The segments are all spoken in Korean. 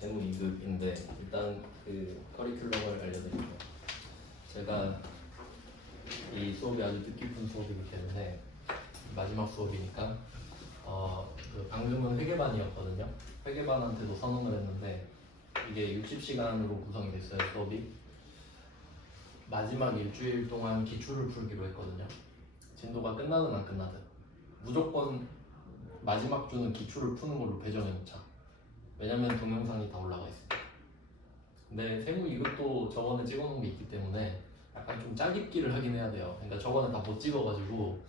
재무 2급인데 일단 그 커리큘럼을 알려드릴게요. 제가 이 수업이 아주 뜻깊은 수업이기 때문에 마지막 수업이니까 그 방금은 회계반이었거든요. 회계반한테도 선언을 했는데 이게 60시간으로 구성이 됐어요. 수업이 마지막 일주일 동안 기출을 풀기로 했거든요. 진도가 끝나든 안 끝나든 무조건 마지막 주는 기출을 푸는 걸로 배정해 놓자. 왜냐면 동영상이 다 올라가 있으니까. 근데 세무 2급도 저번에 찍어놓은 게 있기 때문에 약간 좀 짜깁기를 하긴 해야 돼요. 그러니까 저번에 다 못 찍어가지고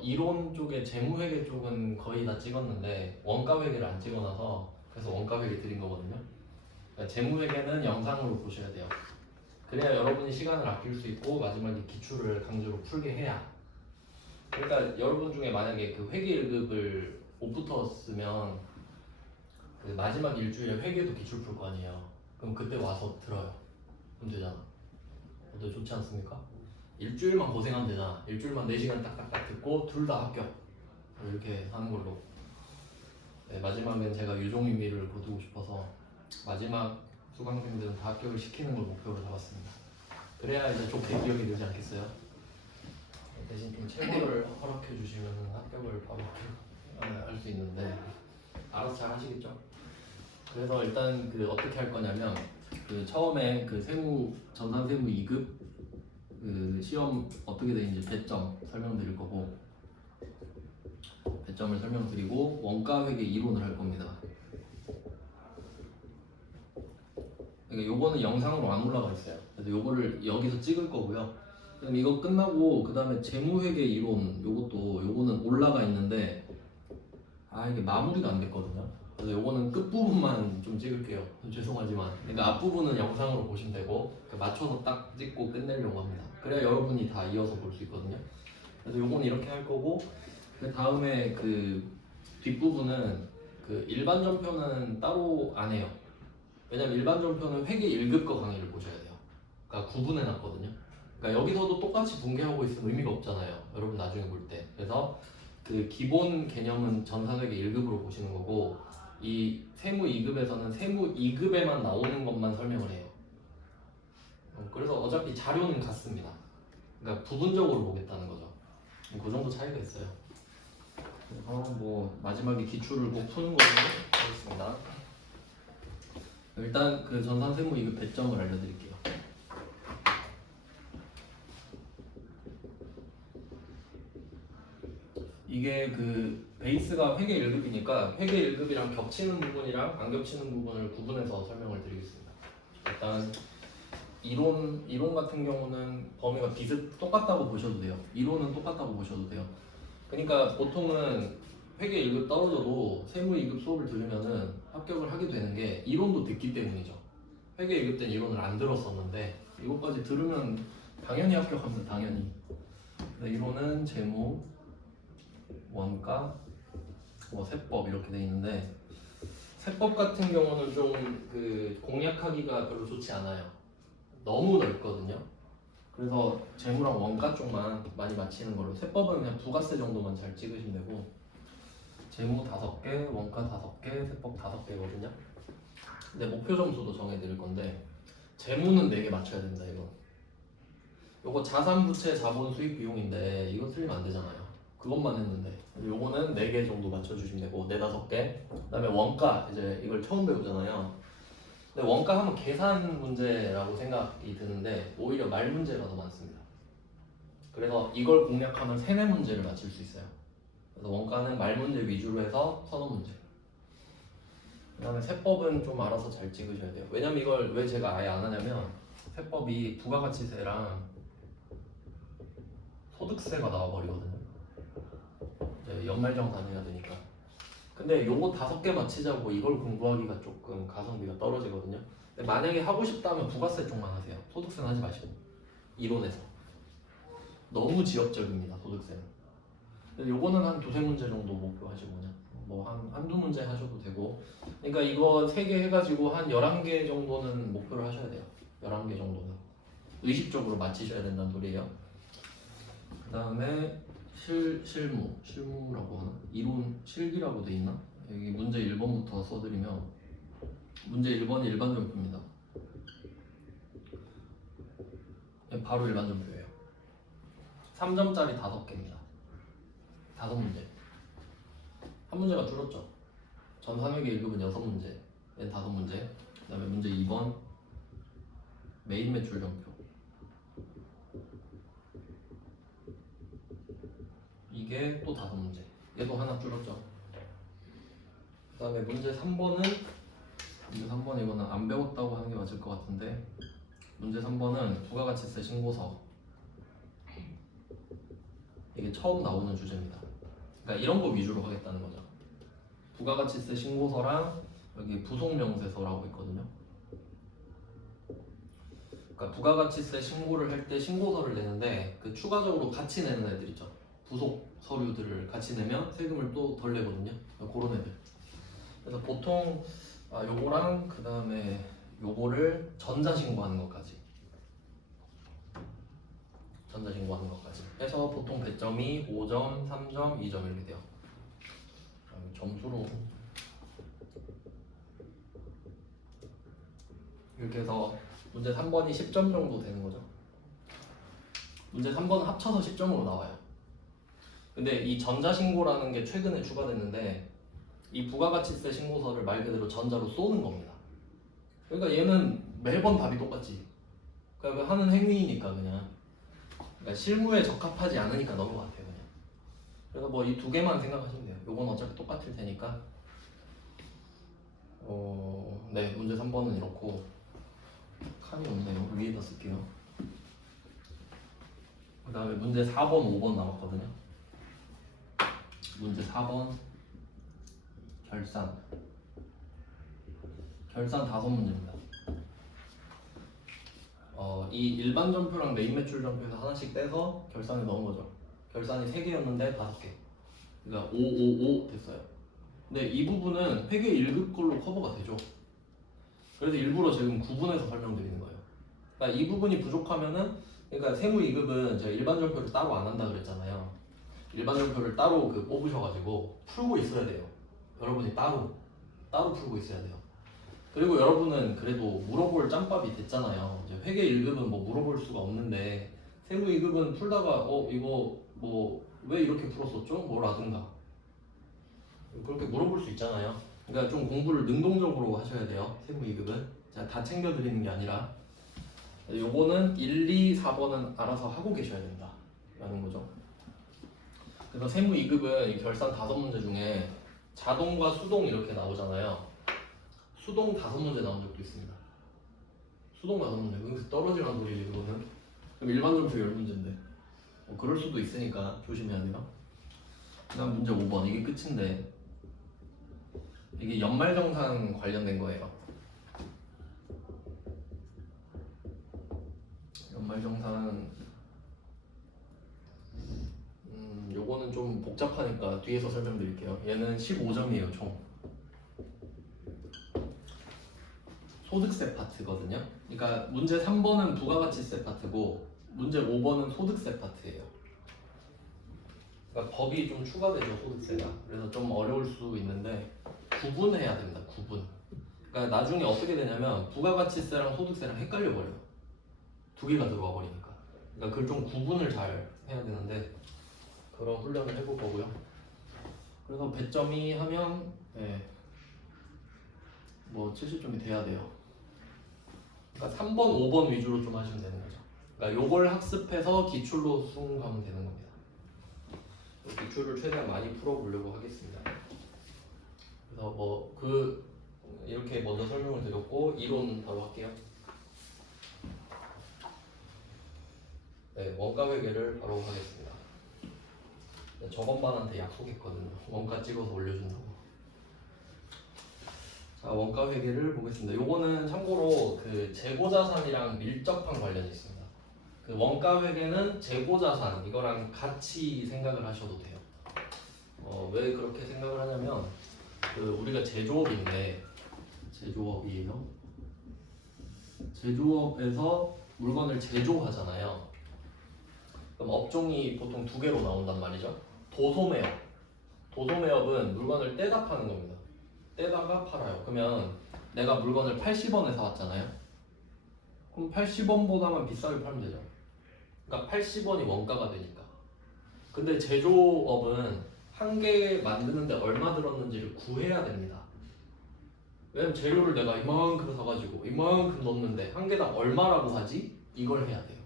이론 쪽에 재무회계 쪽은 거의 다 찍었는데 원가회계를 안 찍어놔서 그래서 원가회계 드린 거거든요. 그러니까 재무회계는 영상으로 보셔야 돼요. 그래야 여러분이 시간을 아낄 수 있고 마지막에 기출을 강제로 풀게 해야. 그러니까 여러분 중에 만약에 그 회계 1급을 못 붙었으면 그 마지막 일주일에 회계도 기출 풀 거 아니에요. 그럼 그때 와서 들어요. 그럼 되잖아. 어때 좋지 않습니까? 일주일만 고생하면 되잖아. 일주일만 4시간 딱딱딱 듣고 둘 다 합격. 이렇게 하는 걸로. 네, 마지막엔 제가 유종의미를 거두고 싶어서 마지막 수강생들은 다 합격을 시키는 걸 목표로 잡았습니다. 그래야 이제 좋게 기억이 되지 않겠어요? 대신 좀 최고를 허락해 주시면 합격을 바로 할 수 있는데 알아서 잘 하시겠죠? 그래서 일단 그 어떻게 할 거냐면 그 처음에 그 전산 세무 2급 그 시험 어떻게 되는지 배점 설명드릴 거고 배점을 설명드리고 원가 회계 이론을 할 겁니다. 그러니까 요거는 영상으로 안 올라가 있어요. 그래서 요거를 여기서 찍을 거고요. 그럼 이거 끝나고 그 다음에 재무회계 이론 요거는 올라가 있는데 이게 마무리가 안 됐거든요. 그래서 요거는 끝부분만 좀 찍을게요. 죄송하지만 그러니까 앞부분은 영상으로 보시면 되고 맞춰서 딱 찍고 끝내려고 합니다. 그래야 여러분이 다 이어서 볼 수 있거든요. 그래서 요거는 이렇게 할 거고 그 다음에 그 뒷부분은 그 일반 전표는 따로 안 해요. 왜냐면 일반 전표는 회계 1급 거 강의를 보셔야 돼요. 그러니까 구분해 놨거든요. 그러니까 여기서도 똑같이 분개하고 있으면 의미가 없잖아요. 여러분 나중에 볼 때. 그래서 그 기본 개념은 전산회계 1급으로 보시는 거고 이 세무 2급에서는 세무 2급에만 나오는 것만 설명을 해요. 그래서 어차피 자료는 같습니다. 그러니까 부분적으로 보겠다는 거죠. 그 정도 차이가 있어요. 그래서 뭐 마지막에 기출을 꼭 푸는 걸로 하겠습니다. 일단 그 전산 세무 2급 배점을 알려드릴게요. 이게 그 베이스가 회계 1급이니까 회계 1급이랑 겹치는 부분이랑 안 겹치는 부분을 구분해서 설명을 드리겠습니다. 일단 이론 같은 경우는 범위가 똑같다고 보셔도 돼요. 이론은 똑같다고 보셔도 돼요. 그러니까 보통은 회계 1급 떨어져도 세무 2급 수업을 들으면은 합격을 하게 되는 게 이론도 듣기 때문이죠. 회계 1급 때는 이론을 안 들었었는데 이것까지 들으면 당연히 합격합니다. 당연히. 이론은 재무, 원가, 세법 이렇게 돼 있는데 세법 같은 경우는 좀 그 공략하기가 별로 좋지 않아요. 너무 넓거든요. 그래서 재무랑 원가 쪽만 많이 맞히는 걸로 세법은 그냥 부가세 정도만 잘 찍으시면 되고 재무 5개, 원가 5개, 세법 5개거든요. 근데 목표 점수도 정해드릴 건데 재무는 4개 맞춰야 됩니다. 요거 자산부채 자본 수익 비용인데 이거 틀리면 안 되잖아요. 그것만 했는데 요거는 4개 정도 맞춰주시면 되고 4, 5개. 그 다음에 원가 이제 이걸 처음 배우잖아요. 근데 원가 하면 계산 문제라고 생각이 드는데 오히려 말 문제가 더 많습니다. 그래서 이걸 공략하면 3, 4문제를 맞출 수 있어요. 그래서 원가는 말 문제 위주로 해서 서너 문제. 그 다음에 세법은 좀 알아서 잘 찍으셔야 돼요. 왜냐면 이걸 왜 제가 아예 안 하냐면 세법이 부가가치세랑 소득세가 나와버리거든요. 연말정 다녀야 되니까. 근데 요거 5개 맞히자고 이걸 공부하기가 조금 가성비가 떨어지거든요. 근데 만약에 하고 싶다면 부가세 쪽만 하세요. 소득세는 하지 마시고 이론에서 너무 지역적입니다. 소득세는. 요거는 한 2, 3문제 정도 목표하시고 그냥 뭐 한두 문제 하셔도 되고. 그러니까 이거 3개 해가지고 한 11개 정도는 목표를 하셔야 돼요. 11개 정도는 의식적으로 맞히셔야 된다는 소리예요. 그 다음에 실무라고 하나? 이론 실기라고 돼 있나? 여기 문제 1번부터 써드리면 문제 1번이 일반점표입니다. 바로 일반점표예요. 3점짜리 5개입니다. 5문제. 한 문제가 줄었죠. 전 3회계 1급은 6문제, 얘는 5문제. 그 다음에 문제 2번 메인 매출 점표. 이게 또 5문제. 얘도 하나 줄었죠. 그 다음에 문제 3번은 이거는 안 배웠다고 하는 게 맞을 것 같은데, 문제 3번은 부가가치세 신고서. 이게 처음 나오는 주제입니다. 그러니까 이런 거 위주로 하겠다는 거죠. 부가가치세 신고서랑 여기 부속명세서라고 있거든요. 그러니까 부가가치세 신고를 할 때 신고서를 내는데 그 추가적으로 같이 내는 애들 있죠. 부속 서류들을 같이 내면 세금을 또 덜 내거든요. 그런 애들. 그래서 보통 요거랑 그 다음에 요거를 전자신고하는 것까지 해서 보통 배점이 5점, 3점, 2점 이렇게 돼요. 점수로 이렇게 해서 문제 3번이 10점 정도 되는 거죠. 문제 3번은 합쳐서 10점으로 나와요. 근데 이 전자신고라는 게 최근에 추가됐는데 이 부가가치세 신고서를 말 그대로 전자로 쏘는 겁니다. 그러니까 얘는 매번 답이 똑같지. 그러니까 하는 행위니까 그냥. 그러니까 실무에 적합하지 않으니까 넣은 것 같아요 그냥. 그래서 뭐 이 2개만 생각하시면 돼요. 요건 어차피 똑같을 테니까. 네, 문제 3번은 이렇고. 칸이 없네요. 위에다 쓸게요. 그 다음에 문제 4번, 5번 남았거든요. 문제 4번 결산 5문제입니다. 이 일반 점표랑 메인 매출 점표에서 하나씩 떼서 결산에 넣은 거죠. 결산이 3개였는데 5개. 그러니까 5, 5, 5 됐어요. 근데 이 부분은 회계 1급 걸로 커버가 되죠. 그래서 일부러 지금 구분해서 설명드리는 거예요. 그러니까 이 부분이 부족하면은, 그러니까 세무 2급은 제가 일반 점표를 따로 안 한다 그랬잖아요. 일반 점표를 따로 뽑으셔가지고 풀고 있어야 돼요. 여러분이 따로 풀고 있어야 돼요. 그리고 여러분은 그래도 물어볼 짬밥이 됐잖아요. 이제 회계 1급은 뭐 물어볼 수가 없는데 세무 2급은 풀다가 이거 뭐 왜 이렇게 풀었었죠? 뭐라든가 그렇게 물어볼 수 있잖아요. 그러니까 좀 공부를 능동적으로 하셔야 돼요. 세무 2급은 제가 다 챙겨드리는 게 아니라 요거는 1, 2, 4번은 알아서 하고 계셔야 된다 라는 거죠. 그래서 세무 2급은 결산 5문제 중에 자동과 수동 이렇게 나오잖아요. 수동 5문제 나온 적도 있습니다. 수동 5문제. 여기서 떨어지라는 소리지 그거는. 그럼 일반 점수 10문제인데 그럴 수도 있으니까 조심해야 돼요. 그 다음 문제 5번. 이게 끝인데 이게 연말정산 관련된 거예요. 연말정산 요거는 좀 복잡하니까 뒤에서 설명드릴게요. 얘는 15점이에요 총. 소득세 파트거든요. 그러니까 문제 3번은 부가가치세 파트고 문제 5번은 소득세 파트예요. 그러니까 법이 좀 추가되죠 소득세가. 그래서 좀 어려울 수 있는데 구분해야 됩니다. 구분. 그러니까 나중에 어떻게 되냐면 부가가치세랑 소득세랑 헷갈려 버려요. 2개가 들어와 버리니까. 그러니까 그걸 좀 구분을 잘 해야 되는데 그런 훈련을 해볼 거고요. 그래서 배점이 하면 뭐 70점이 돼야 돼요. 그러니까 3번, 5번 위주로 좀 하시면 되는 거죠. 그러니까 요걸 학습해서 기출로 수긍하면 되는 겁니다. 기출을 최대한 많이 풀어보려고 하겠습니다. 그래서 뭐 이렇게 먼저 설명을 드렸고 이론 바로 할게요. 네, 원가 회계를 바로 하겠습니다. 저번반한테 약속했거든요. 원가 찍어서 올려준다고. 자, 원가 회계를 보겠습니다. 요거는 참고로 그 재고자산이랑 밀접한 관련이 있습니다. 그 원가 회계는 재고자산 이거랑 같이 생각을 하셔도 돼요. 왜 그렇게 생각을 하냐면 우리가 제조업인데 제조업이에요. 제조업에서 물건을 제조하잖아요. 그럼 업종이 보통 2개로 나온단 말이죠. 도소매업. 도소매업은 물건을 떼다 파는 겁니다. 떼다가 팔아요. 그러면 내가 물건을 80원에 사왔잖아요. 그럼 80원보다만 비싸게 팔면 되죠. 그러니까 80원이 원가가 되니까. 근데 제조업은 한 개 만드는데 얼마 들었는지를 구해야 됩니다. 왜냐면 재료를 내가 이만큼 사가지고 이만큼 넣는데 한 개당 얼마라고 하지? 이걸 해야 돼요.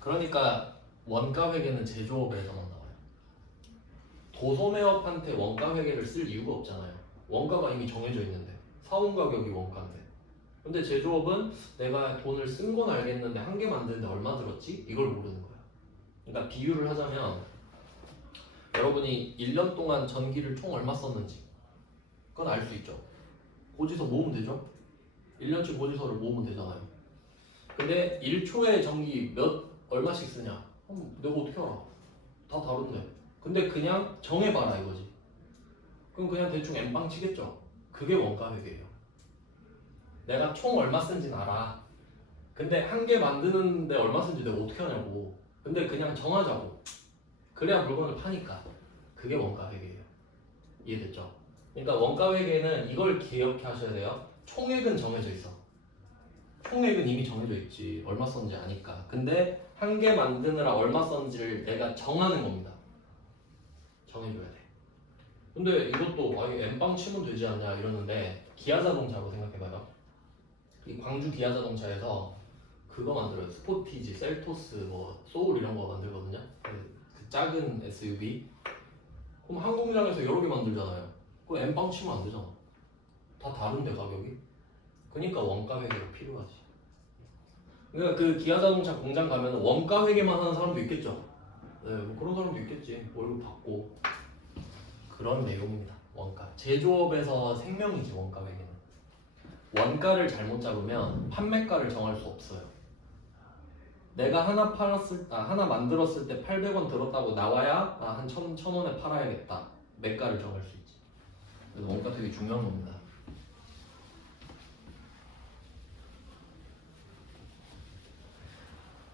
그러니까 원가 회계는 제조업에서만 나와요. 도소매업한테 원가 회계를 쓸 이유가 없잖아요. 원가가 이미 정해져 있는데 사온 가격이 원가인데. 근데 제조업은 내가 돈을 쓴 건 알겠는데 한 개 만드는데 얼마 들었지? 이걸 모르는 거야. 그러니까 비유를 하자면 여러분이 1년 동안 전기를 총 얼마 썼는지 그건 알 수 있죠. 고지서 모으면 되죠. 1년치 고지서를 모으면 되잖아요. 근데 1초에 전기 얼마씩 쓰냐? 내가 어떻게 알아? 다 다른데. 근데 그냥 정해봐라 이거지. 그럼 그냥 대충 엠빵 치겠죠. 그게 원가 회계예요. 내가 총 얼마 쓴지는 알아. 근데 한 개 만드는데 얼마 쓴지 내가 어떻게 하냐고. 근데 그냥 정하자고. 그래야 물건을 파니까. 그게 원가 회계예요. 이해됐죠? 그러니까 원가 회계는 이걸 기억해 하셔야 돼요. 총액은 정해져 있어. 총액은 이미 정해져 있지. 얼마 썼는지 아니까. 근데 한 개 만드느라 얼마 썼는지를 내가 정하는 겁니다. 정해줘야 돼. 근데 이것도 아니 N빵 치면 되지 않냐 이러는데 기아자동차로 생각해봐요. 이 광주 기아자동차에서 그거 만들어요. 스포티지, 셀토스, 뭐 소울 이런 거 만들거든요. 그 작은 SUV. 그럼 한 공장에서 여러 개 만들잖아요. 그거 N빵 치면 안 되잖아. 다 다른데 가격이. 그러니까 원가 회계가 필요하지. 그러니까 그 기아자동차 공장 가면 원가 회계만 하는 사람도 있겠죠. 네, 뭐 그런 사람도 있겠지. 월급 받고. 그런 내용입니다. 원가. 제조업에서 생명이지 원가 회계는. 원가를 잘못 잡으면 판매가를 정할 수 없어요. 내가 하나 만들었을 때 800원 들었다고 나와야 한 1,000원에 팔아야겠다. 매가를 정할 수 있지. 그래서 원가 되게 중요한 겁니다.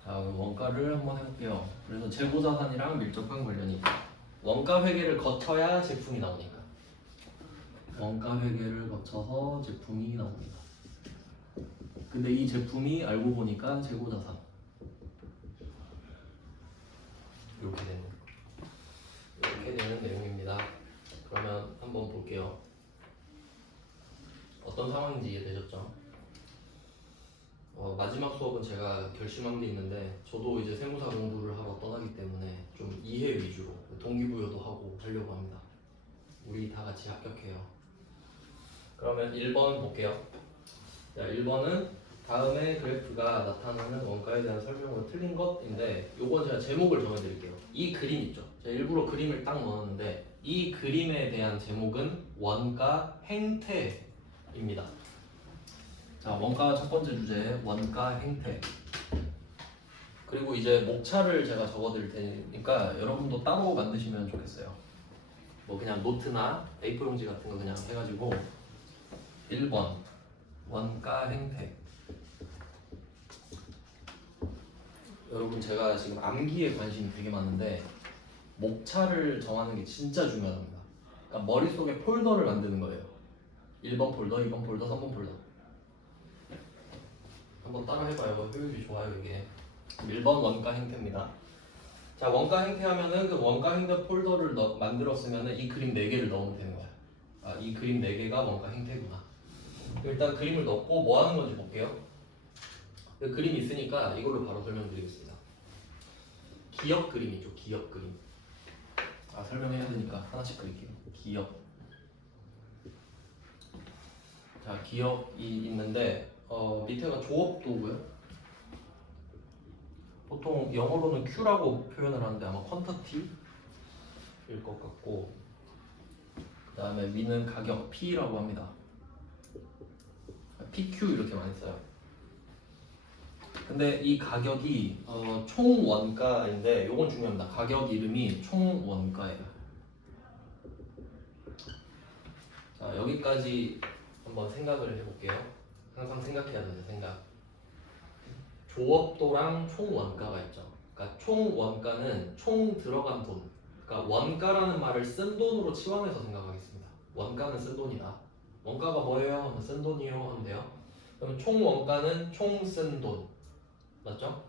자, 원가를 한번 해볼게요. 그래서 재고자산이랑 밀접한 관련이 있다. 원가 회계를 거쳐야 제품이 나오니까. 원가 회계를 거쳐서 제품이 나옵니다. 근데 이 제품이 알고 보니까 재고자산. 이렇게 되는 내용입니다. 그러면 한번 볼게요. 어떤 상황인지 이해되셨죠? 마지막 수업은 제가 결심한 게 있는데 저도 이제 세무사 공부를 하러 떠나기 때문에 좀 이해 위주로 동기부여도 하고 하려고 합니다. 우리 다 같이 합격해요. 그러면 1번 볼게요. 자, 1번은 다음에 그래프가 나타나는 원가에 대한 설명으로 틀린 것인데 요건 제가 제목을 정해드릴게요. 이 그림 있죠? 제가 일부러 그림을 딱 넣었는데 이 그림에 대한 제목은 원가 행태입니다. 자, 원가 첫 번째 주제 원가 행태. 그리고 이제 목차를 제가 적어드릴 테니까 여러분도 따로 만드시면 좋겠어요. 뭐 그냥 노트나 A4 용지 같은 거 그냥 해가지고 1번 원가 행태. 여러분 제가 지금 암기에 관심이 되게 많은데 목차를 정하는 게 진짜 중요합니다. 그러니까 머릿속에 폴더를 만드는 거예요. 1번 폴더, 2번 폴더, 3번 폴더. 한번 따라 해봐요. 효율이 좋아요 이게. 1번 원가 행태입니다. 자, 원가 행태 하면은 그 원가 행태 폴더를 만들었으면은 이 그림 4개를 넣으면 되는 거야. 아, 이 그림 4개가 원가 행태구나. 일단 그림을 넣고 뭐 하는 건지 볼게요. 그 그림이 있으니까 이걸로 바로 설명드리겠습니다. 기업 그림이죠. 기업 그림. 아, 설명해야 되니까 하나씩 그릴게요. 기업. 자, 기업이 있는데 밑에가 조업도구요. 보통 영어로는 Q라고 표현을 하는데 아마 퀀터티일 것 같고, 그 다음에 위는 가격 P라고 합니다. PQ 이렇게 많이 써요. 근데 이 가격이 총 원가인데 요건 중요합니다. 가격 이름이 총 원가예요. 자, 여기까지 한번 생각을 해볼게요. 항상 생각해야 되죠. 생각. 조업도랑 총 원가가 있죠. 그러니까 총 원가는 총 들어간 돈. 그러니까 원가라는 말을 쓴 돈으로 치환해서 생각하겠습니다. 원가는 쓴 돈이다. 원가가 뭐예요? 하면 쓴 돈이요 하면 돼요. 그럼 총 원가는 총 쓴 돈. 맞죠?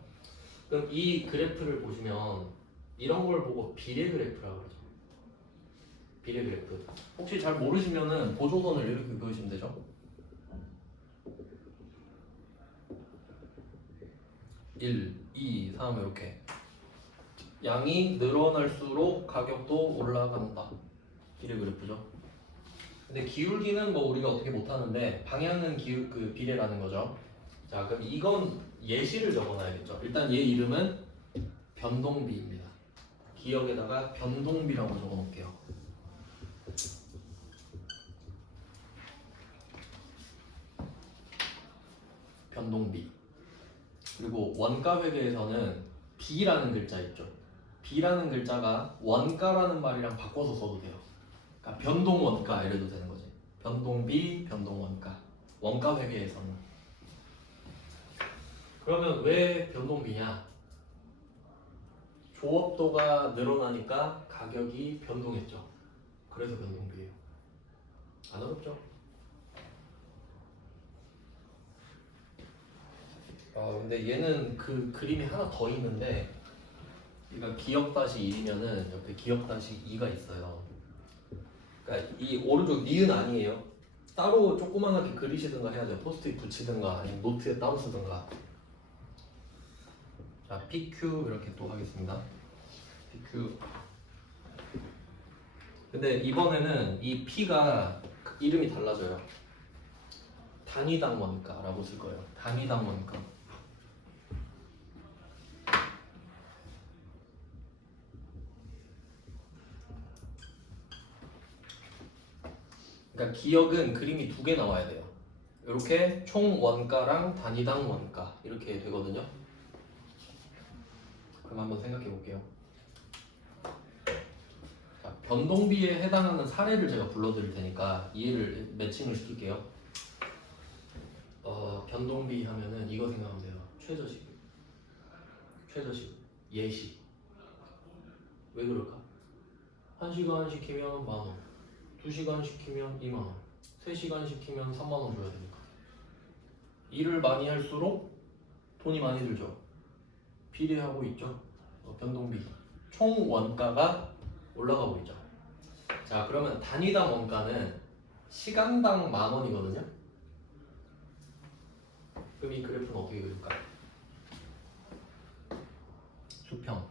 그럼 이 그래프를 보시면 이런 걸 보고 비례 그래프라고 그러죠. 비례 그래프. 혹시 잘 모르시면은 보조선을 이렇게 그으시면 되죠. 1, 2, 3 이렇게. 양이 늘어날수록 가격도 올라간다. 비례 그래프죠. 근데 기울기는 뭐 우리가 어떻게 못하는데 방향은 그 비례라는 거죠. 자, 그럼 이건 예시를 적어놔야겠죠. 일단 얘 이름은 변동비입니다. 기억에다가 변동비라고 적어놓을게요. 변동비. 그리고 원가 회계에서는 B라는 글자 있죠. B라는 글자가 원가라는 말이랑 바꿔서 써도 돼요. 그러니까 변동 원가 이래도 되는 거지. 변동비, 변동 원가. 원가 회계에서는. 그러면 왜 변동비냐? 조업도가 늘어나니까 가격이 변동했죠. 그래서 변동비예요. 안 어렵죠? 근데 얘는 그 그림이 하나 더 있는데, 그러니까 기억-1이면은 옆에 기억-2가 있어요. 그러니까 이 오른쪽 니은 아니에요. 따로 조그만하게 그리시든가 해야 돼요. 포스트잇 붙이든가 아니면 노트에 따로 쓰든가. 자, PQ 이렇게 또 하겠습니다. PQ. 근데 이번에는 이 P가 이름이 달라져요. 단위당 원가라고 쓸 거예요. 단위당 원가. 그러니까 기억은 그림이 두 개 나와야 돼요. 이렇게 총 원가랑 단위당 원가 이렇게 되거든요. 그럼 한번 생각해 볼게요. 자, 변동비에 해당하는 사례를 제가 불러드릴 테니까 이해를 매칭을 시킬게요. 변동비 하면은 이거 생각하면 돼요. 최저시급, 최저시급, 예시. 왜 그럴까? 1시간 시키면 10,000원, 2시간 시키면 20,000원, 3시간 시키면 30,000원 줘야 되니까. 일을 많이 할수록 돈이 많이 들죠. 비례하고 있죠. 변동비. 총 원가가 올라가고 있죠. 자, 그러면 단위당 원가는 시간당 10,000원이거든요. 그럼 이 그래프는 어떻게 그릴까? 수평.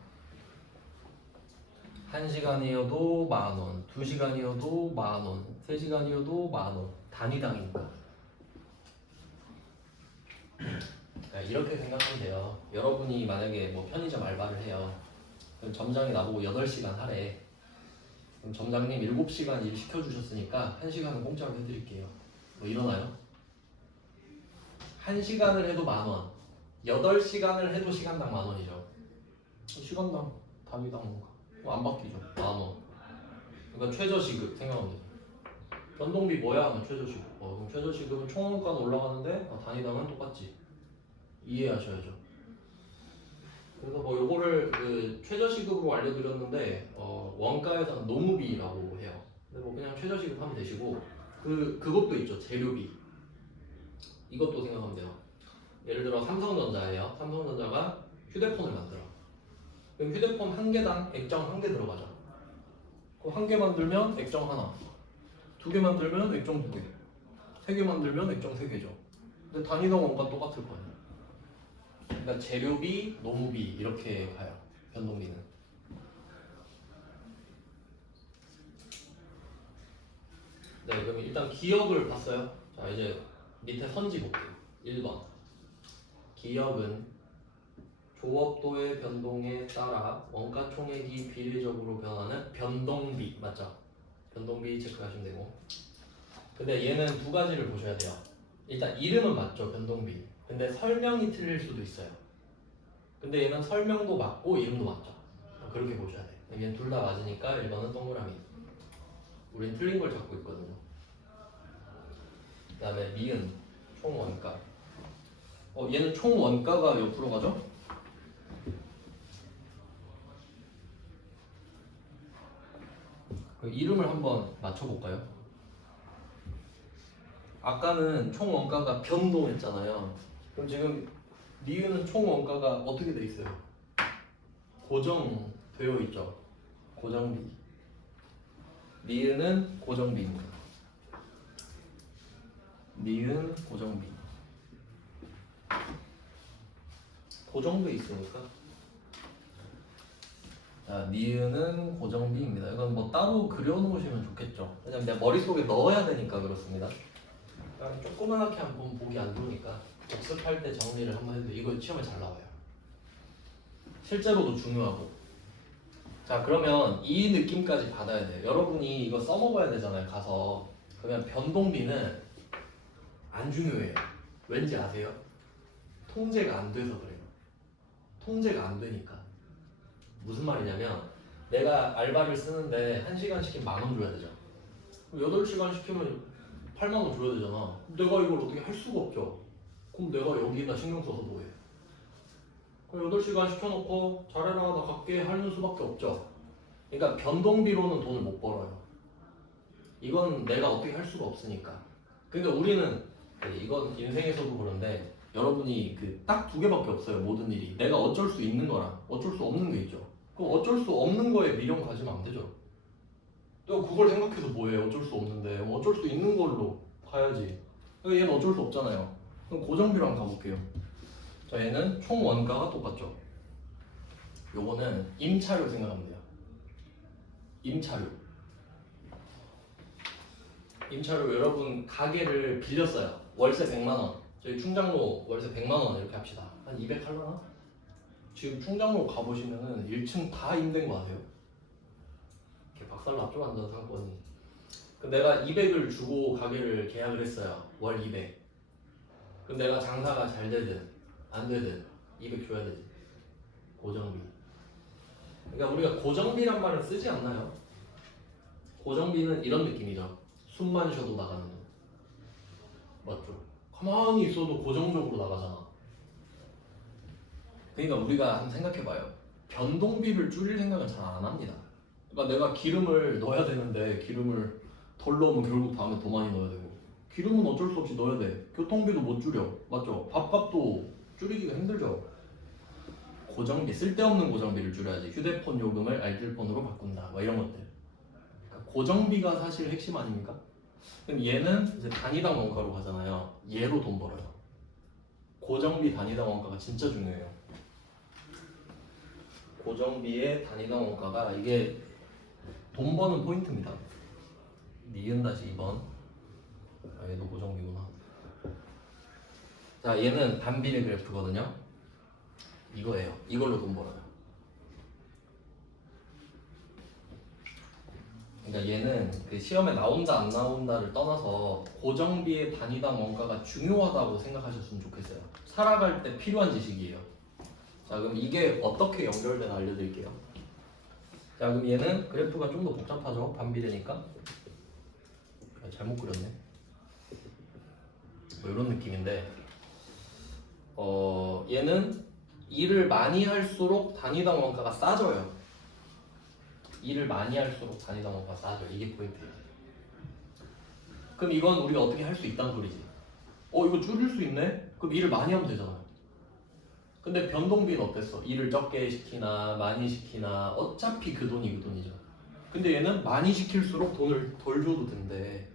1시간이어도 10,000원, 2시간이어도 10,000원, 3시간이어도 10,000원. 단위당이니까. 이렇게 생각하면 돼요. 여러분이 만약에 뭐 편의점 알바를 해요. 그럼 점장이 나보고 8시간 하래. 그럼 점장님 7시간 일 시켜주셨으니까 1시간은 공짜로 해드릴게요. 뭐 이러나요? 1시간을 해도 10,000원, 8시간을 해도 시간당 10,000원이죠. 시간당 단위당 뭔가 안 바뀌죠. 10,000원. 그러니까 최저시급 생각하면 돼요. 변동비 뭐야 하면 최저시급. 그럼 최저시급은 총원가는 올라가는데 단위당은 똑같지. 이해하셔야죠. 그래서 뭐 요거를 그 최저시급으로 알려드렸는데 원가에서는 노무비라고 해요. 근데 뭐 그냥 최저시급 하면 되시고 그것도 있죠. 재료비. 이것도 생각하면 돼요. 예를 들어 삼성전자예요. 삼성전자가 휴대폰을 만들어. 그럼 휴대폰 한 개당 액정 한 개 들어가죠. 그럼 한 개 만들면 액정 하나, 2개 만들면 액정 2개, 3개 만들면 액정 3개죠. 근데 단위당 원가 똑같을 거예요. 그러니까 재료비, 노무비 이렇게 가요. 변동비는. 네, 그럼 일단 기억을 봤어요. 자, 이제 밑에 선지 볼게요. 1번. 기억은 조업도의 변동에 따라 원가 총액이 비례적으로 변하는 변동비. 맞죠? 변동비 체크하시면 되고. 근데 얘는 두 가지를 보셔야 돼요. 일단 이름은 맞죠, 변동비. 근데 설명이 틀릴 수도 있어요. 근데 얘는 설명도 맞고 이름도 맞죠. 그렇게 보셔야 돼요. 얘는 둘 다 맞으니까 1번은 동그라미. 우린 틀린 걸 잡고 있거든요. 그 다음에 미은, 총원가. 얘는 총원가가 옆으로 가죠? 그 이름을 한번 맞춰볼까요? 아까는 총 원가가 변동했잖아요. 그럼 지금 니은은 총 원가가 어떻게 돼 있어요? 고정되어 있죠. 고정비. 니은은 고정비입니다. 니은 고정비. 고정돼 있으니까. 자, 니은은 고정비입니다. 이건 뭐 따로 그려놓으시면 좋겠죠. 왜냐면 내 머릿속에 넣어야 되니까 그렇습니다. 그러니까 조그맣게 한번 보기 안 좋으니까 복습할 때 정리를 한번 해도 이거 시험에 잘 나와요. 실제로도 중요하고. 자, 그러면 이 느낌까지 받아야 돼요. 여러분이 이거 써먹어야 되잖아요. 가서. 그러면 변동비는 안 중요해요. 왠지 아세요? 통제가 안 돼서 그래요. 통제가 안 되니까. 무슨 말이냐면 내가 알바를 쓰는데 1시간 시키면 10,000원 줘야 되죠. 8시간 시키면 80,000원 줘야 되잖아. 내가 이걸 어떻게 할 수가 없죠. 그럼 내가 여기에다 신경 써서 뭐해? 그럼 8시간 시켜놓고 잘해라 나 갈게 하는 수밖에 없죠. 그러니까 변동비로는 돈을 못 벌어요. 이건 내가 어떻게 할 수가 없으니까. 그러니까 우리는 이건 인생에서도 그런데 여러분이 그 딱 2개밖에 없어요. 모든 일이 내가 어쩔 수 있는 거랑 어쩔 수 없는 게 있죠. 그럼 어쩔 수 없는 거에 미련 가지면 안 되죠. 또 그걸 생각해서 뭐해? 어쩔 수 없는데 뭐 어쩔 수 있는 걸로 가야지. 그러니까 얘는 어쩔 수 없잖아요. 그럼 고정비로 한번 가볼게요. 자, 얘는 총 원가가 똑같죠. 요거는 임차료 생각하면 돼요. 임차료. 임차료 여러분 가게를 빌렸어요. 월세 100만원. 저희 충장로 월세 100만원 이렇게 합시다. 한 200 할라나? 지금 충장로 가보시면은 1층 다 임대인 거 아세요? 이렇게 박살났죠 완전 상권이. 그럼 내가 200을 주고 가게를 계약을 했어요. 월 200. 그럼 내가 장사가 잘 되든 안 되든 200 줘야 되지. 고정비. 그러니까 우리가 고정비란 말은 쓰지 않나요? 고정비는 이런 느낌이죠. 숨만 쉬어도 나가는 거. 맞죠? 가만히 있어도 고정적으로 나가잖아. 그러니까 우리가 한번 생각해봐요. 변동비를 줄일 생각은 잘 안 합니다. 그러니까 내가 기름을 넣어야 되는데 기름을 덜 넣으면 결국 다음에 더 많이 넣어야 되고, 기름은 어쩔 수 없이 넣어야 돼. 교통비도 못 줄여. 맞죠? 밥값도 줄이기가 힘들죠. 고정비, 쓸데없는 고정비를 줄여야지. 휴대폰 요금을 알뜰폰으로 바꾼다. 뭐 이런 것들. 그러니까 고정비가 사실 핵심 아닙니까? 그럼 얘는 이제 단위당 원가로 가잖아요. 얘로 돈 벌어요. 고정비 단위당 원가가 진짜 중요해요. 고정비의 단위당 원가가 이게 돈 버는 포인트입니다. 니은 다시 2번. 아, 얘도 고정비구나. 자, 얘는 반비례 그래프거든요. 이거예요. 이걸로 돈 벌어요. 그러니까 얘는 그 시험에 나온다 안 나온다를 떠나서 고정비의 단위당 원가가 중요하다고 생각하셨으면 좋겠어요. 살아갈 때 필요한 지식이에요. 자, 그럼 이게 어떻게 연결되나 알려드릴게요. 자, 그럼 얘는 그래프가 좀 더 복잡하죠. 반비례니까. 잘못 그렸네. 뭐 이런 느낌인데, 얘는 일을 많이 할수록 단위당 원가가 싸져요. 일을 많이 할수록 단위당 원가가 싸져요. 이게 포인트예요. 그럼 이건 우리가 어떻게 할 수 있다는 소리지. 이거 줄일 수 있네? 그럼 일을 많이 하면 되잖아요. 근데 변동비는 어땠어? 일을 적게 시키나 많이 시키나 어차피 그 돈이 그 돈이죠. 근데 얘는 많이 시킬수록 돈을 덜 줘도 된대.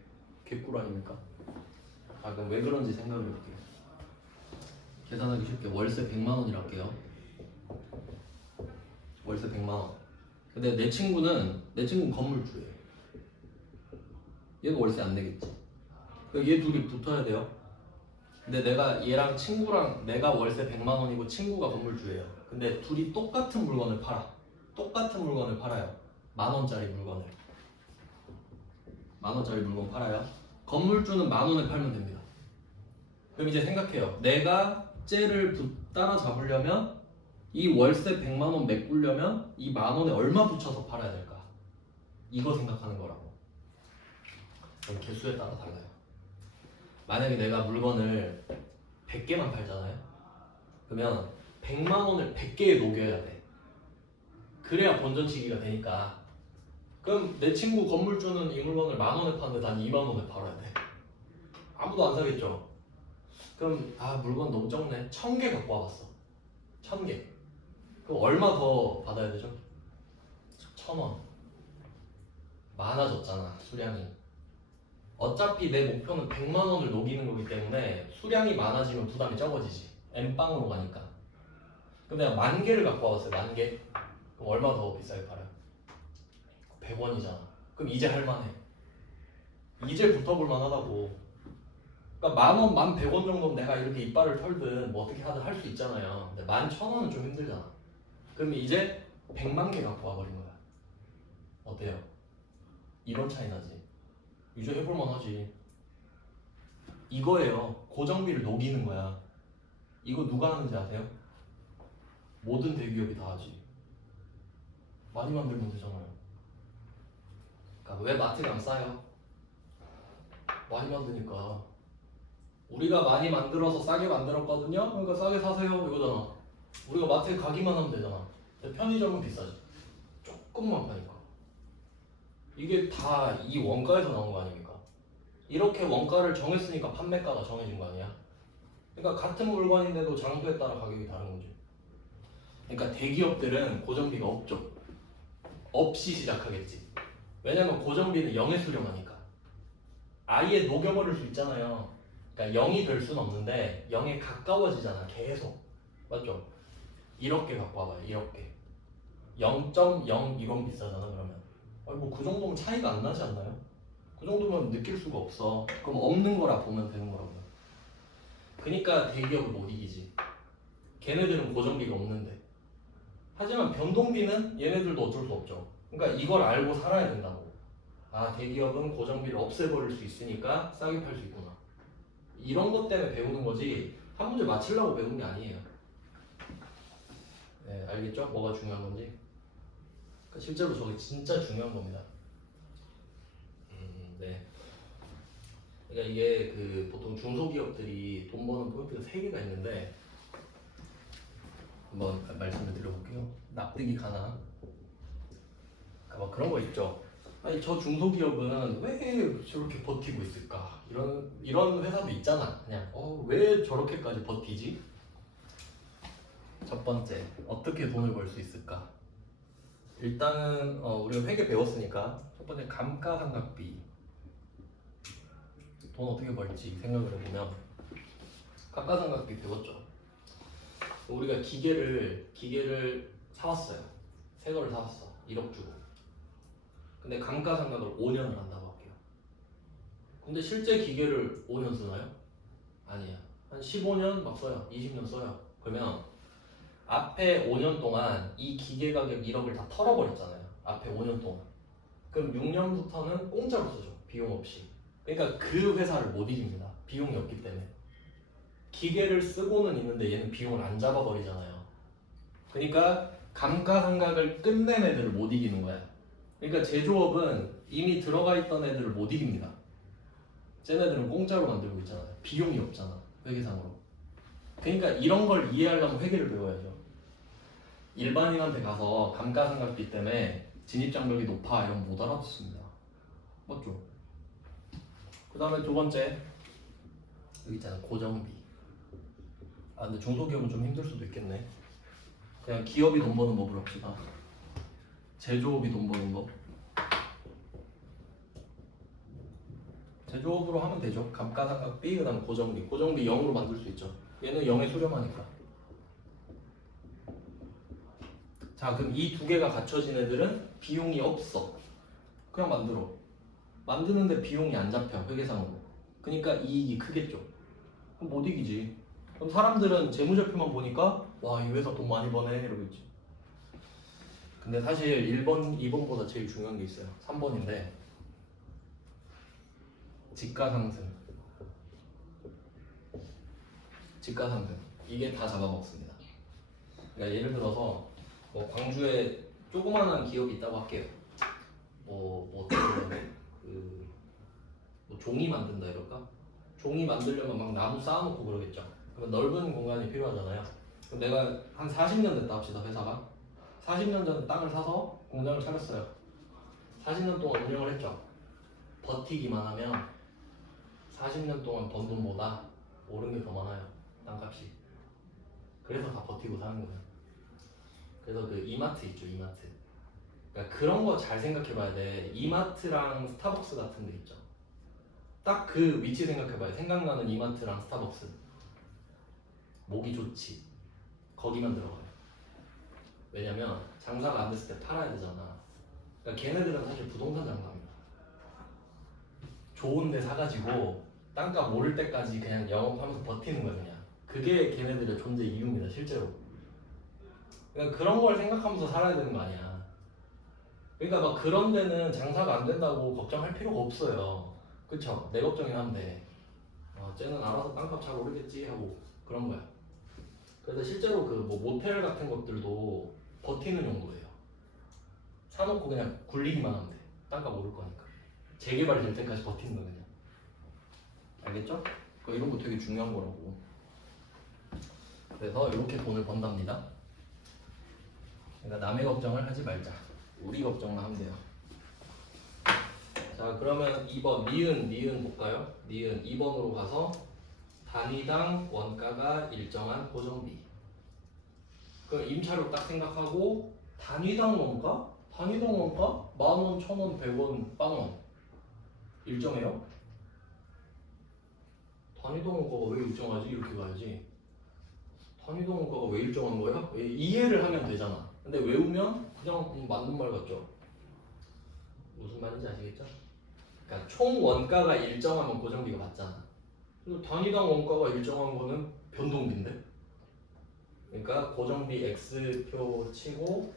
개꿀 아닙니까? 아, 그럼 왜 그런지 생각을 해볼게요. 계산하기 쉽게 월세 100만 원이라 할게요. 월세 100만 원. 근데 내 친구는 건물주예요. 얘는 월세 안 내겠지. 그러니까 얘 둘이 붙어야 돼요. 근데 내가 얘랑 친구랑 내가 월세 100만 원이고 친구가 건물주예요. 근데 둘이 똑같은 물건을 팔아. 똑같은 물건을 팔아요. 10,000원짜리 물건을. 10,000원짜리 물건 팔아요. 건물주는 10,000원에 팔면 됩니다. 그럼 이제 생각해요. 내가 쟤를 따라잡으려면 이 월세 100만 원 메꾸려면 이 10,000원에 얼마 붙여서 팔아야 될까? 이거 생각하는 거라고. 그럼 개수에 따라 달라요. 만약에 내가 물건을 100개만 팔잖아요. 그러면 100만 원을 100개에 녹여야 돼. 그래야 본전치기가 되니까. 그럼 내 친구 건물주는 이 물건을 10,000원에 파는데 난 20,000원에 팔아야 돼. 아무도 안 사겠죠. 그럼 물건 너무 적네. 1000개 갖고 와봤어. 1000개. 그럼 얼마 더 받아야 되죠? 1000원. 많아졌잖아, 수량이. 어차피 내 목표는 100만 원을 녹이는 거기 때문에 수량이 많아지면 부담이 적어지지. N빵으로 가니까. 그럼 내가 10,000개를 갖고 와봤어요. 10,000개. 그럼 얼마 더 비싸게 팔아요? 100원이잖아. 그럼 이제 할만해. 이제 붙어볼 만하다고. 그러니까 10,000원, 11,000원 정도면 내가 이렇게 이빨을 털든 뭐 어떻게 하든 할 수 있잖아요. 근데 11,000원은 좀 힘들잖아. 그러면 이제 100만 개 갖고 와버린 거야. 어때요? 이런 차이 나지. 이제 해볼만 하지. 이거예요. 고정비를 녹이는 거야. 이거 누가 하는지 아세요? 모든 대기업이 다 하지. 많이 만들면 되잖아요. 그러니까 왜 마트가 안 싸요? 많이 만드니까. 우리가 많이 만들어서 싸게 만들었거든요? 그러니까 싸게 사세요 이거잖아. 우리가 마트에 가기만 하면 되잖아. 근데 편의점은 비싸지. 조금만 파니까. 이게 다 이 원가에서 나온 거 아닙니까? 이렇게 원가를 정했으니까 판매가가 정해진 거 아니야? 그러니까 같은 물건인데도 장소에 따라 가격이 다른 거지. 그러니까 대기업들은 고정비가 없죠. 없이 시작하겠지. 왜냐면 고정비는 0에 수렴하니까. 아예 녹여버릴 수 있잖아요. 그러니까 0이 될 수는 없는데 0에 가까워지잖아. 계속. 맞죠? 이렇게 갖고 와봐요. 이렇게 0.0 이건 비싸잖아. 그러면 뭐 그 정도면 차이가 안 나지 않나요? 그 정도면 느낄 수가 없어. 그럼 없는 거라 보면 되는 거라고요. 그러니까 대기업을 못 이기지. 걔네들은 고정비가 없는데. 하지만 변동비는 얘네들도 어쩔 수 없죠. 그러니까 이걸 알고 살아야 된다고. 대기업은 고정비를 없애버릴 수 있으니까 싸게 팔 수 있구나. 이런 것 때문에 배우는 거지 한 문제 맞추려고 배우는 게 아니에요. 네, 알겠죠? 뭐가 중요한 건지. 그러니까 실제로 저게 진짜 중요한 겁니다. 네. 그러니까 이게 보통 중소기업들이 돈 버는 포인트가 3개가 있는데 한번 말씀을 드려볼게요. 납득이 가능한. 그러니까 막 그런 거 있죠. 아니 저 중소기업은 왜 저렇게 버티고 있을까? 이런 회사도 있잖아. 그냥 왜 저렇게까지 버티지? 첫 번째, 어떻게 돈을 벌 수 있을까? 일단은 우리가 회계 배웠으니까 첫 번째 감가상각비. 돈 어떻게 벌지 생각을 해보면 감가상각비 배웠죠. 우리가 기계를 사왔어요. 새 거를 사왔어. 1억 주고. 근데 감가상각을 5년을 한다고 할게요. 근데 실제 기계를 5년 쓰나요? 아니에요. 한 15년 막 써요. 20년 써요. 그러면 앞에 5년 동안 이 기계 가격 1억을 다 털어버렸잖아요. 앞에 5년 동안. 그럼 6년부터는 공짜로 쓰죠. 비용 없이. 그러니까 그 회사를 못 이깁니다. 비용이 없기 때문에. 기계를 쓰고는 있는데 얘는 비용을 안 잡아버리잖아요. 그러니까 감가상각을 끝낸 애들을 못 이기는 거야. 그러니까 제조업은 이미 들어가 있던 애들을 못 이깁니다. 쟤네들은 공짜로 만들고 있잖아요. 비용이 없잖아. 회계상으로. 그러니까 이런 걸 이해하려면 회계를 배워야죠. 일반인한테 가서 감가상각비 때문에 진입장벽이 높아 이러면 못 알아듣습니다. 맞죠? 그 다음에 두 번째 여기 있잖아. 고정비. 근데 중소기업은 좀 힘들 수도 있겠네. 그냥 기업이 돈 버는 법을 합시다. 제조업이 돈 버는 법. 제조업으로 하면 되죠. 감가상각비, 그 다음에 고정비. 고정비 0으로 만들 수 있죠. 얘는 0에 수렴하니까. 자, 그럼 이 두 개가 갖춰진 애들은 비용이 없어. 그냥 만들어. 만드는데 비용이 안 잡혀, 회계상으로. 그러니까 이익이 크겠죠. 그럼 못 이기지. 그럼 사람들은 재무제표만 보니까 와, 이 회사 돈 많이 버네 이러고 있지. 근데 사실 1번, 2번보다 제일 중요한 게 있어요. 3번인데 집가상승. 집가상승. 이게 다 잡아먹습니다. 그러니까 예를 들어서 뭐 광주에 조그마한 기업이 있다고 할게요. 뭐 종이 만든다 이럴까? 종이 만들려면 막 나무 쌓아놓고 그러겠죠. 그러면 넓은 공간이 필요하잖아요. 그럼 내가 한 40년 됐다 합시다. 회사가 40년 전에 땅을 사서 공장을 차렸어요. 40년 동안 운영을 했죠. 버티기만 하면 40년 동안 번 돈보다 오른 게 더 많아요. 땅값이. 그래서 다 버티고 사는 거예요. 그래서 그 이마트 있죠, 이마트. 그러니까 그런 거 잘 생각해봐야 돼. 이마트랑 스타벅스 같은 데 있죠. 딱 그 위치 생각해봐요. 생각나는 이마트랑 스타벅스. 목이 좋지. 거기만 들어가요. 왜냐면 장사가 안 됐을 때 팔아야 되잖아. 그러니까 걔네들은 사실 부동산 장사입니다. 좋은 데 사가지고 땅값 오를 때까지 그냥 영업하면서 버티는 거야 그냥. 그게 걔네들의 존재 이유입니다 실제로. 그러니까 그런 걸 생각하면서 살아야 되는 거 아니야. 그러니까 막 그런 데는 장사가 안 된다고 걱정할 필요가 없어요. 그쵸? 내 걱정이나 하면 돼. 쟤는 알아서 땅값 잘 오르겠지 하고 그런 거야. 그래서 실제로 그 뭐 모텔 같은 것들도 버티는 용도예요. 사놓고 그냥 굴리기만 하면 돼. 땅값 오를 거니까. 재개발이 될 때까지 버티는 거 그냥. 알겠죠? 이런 거 되게 중요한 거라고. 그래서 이렇게 돈을 번답니다. 그러니까 남의 걱정을 하지 말자. 우리 걱정만 하면 돼요. 자 그러면 2번 니은 볼까요? 니은 2번으로 가서 단위당 원가가 일정한 고정비. 그럼 임차료 딱 생각하고 단위당 원가? 단위당 원가? 10,000원, 1,000원, 100원, 빵원 일정해요? 단위당 원가가 왜 일정하지? 이렇게 가야지. 단위당 원가가 왜 일정한 거야? 이해를 하면 되잖아. 근데 외우면 그냥 맞는 말 같죠? 무슨 말인지 아시겠죠? 그러니까 총 원가가 일정하면 고정비가 맞잖아. 그래서 단위당 원가가 일정한 거는 변동비인데? 그러니까 고정비 X표 치고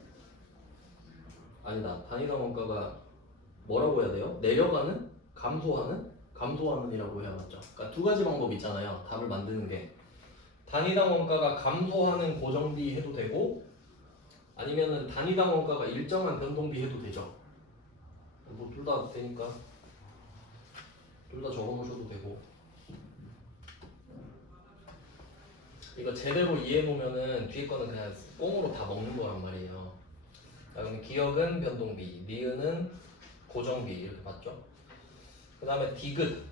아니다. 단위당 원가가 뭐라고 해야 돼요? 내려가는? 감소하는? 감소하는이라고 해야 맞죠? 그러니까 두 가지 방법이 있잖아요. 답을 만드는 게. 단위당 원가가 감소하는 고정비 해도 되고 아니면은 단위당 원가가 일정한 변동비 해도 되죠. 뭐 둘 다 되니까 둘 다 적어 놓으셔도 되고. 이거 제대로 이해해 보면은 뒤에 거는 그냥 꽁으로 다 먹는 거란 말이에요. 자, 그럼 기억은 변동비, 니은은 고정비 이렇게 봤죠? 그 다음에 디귿.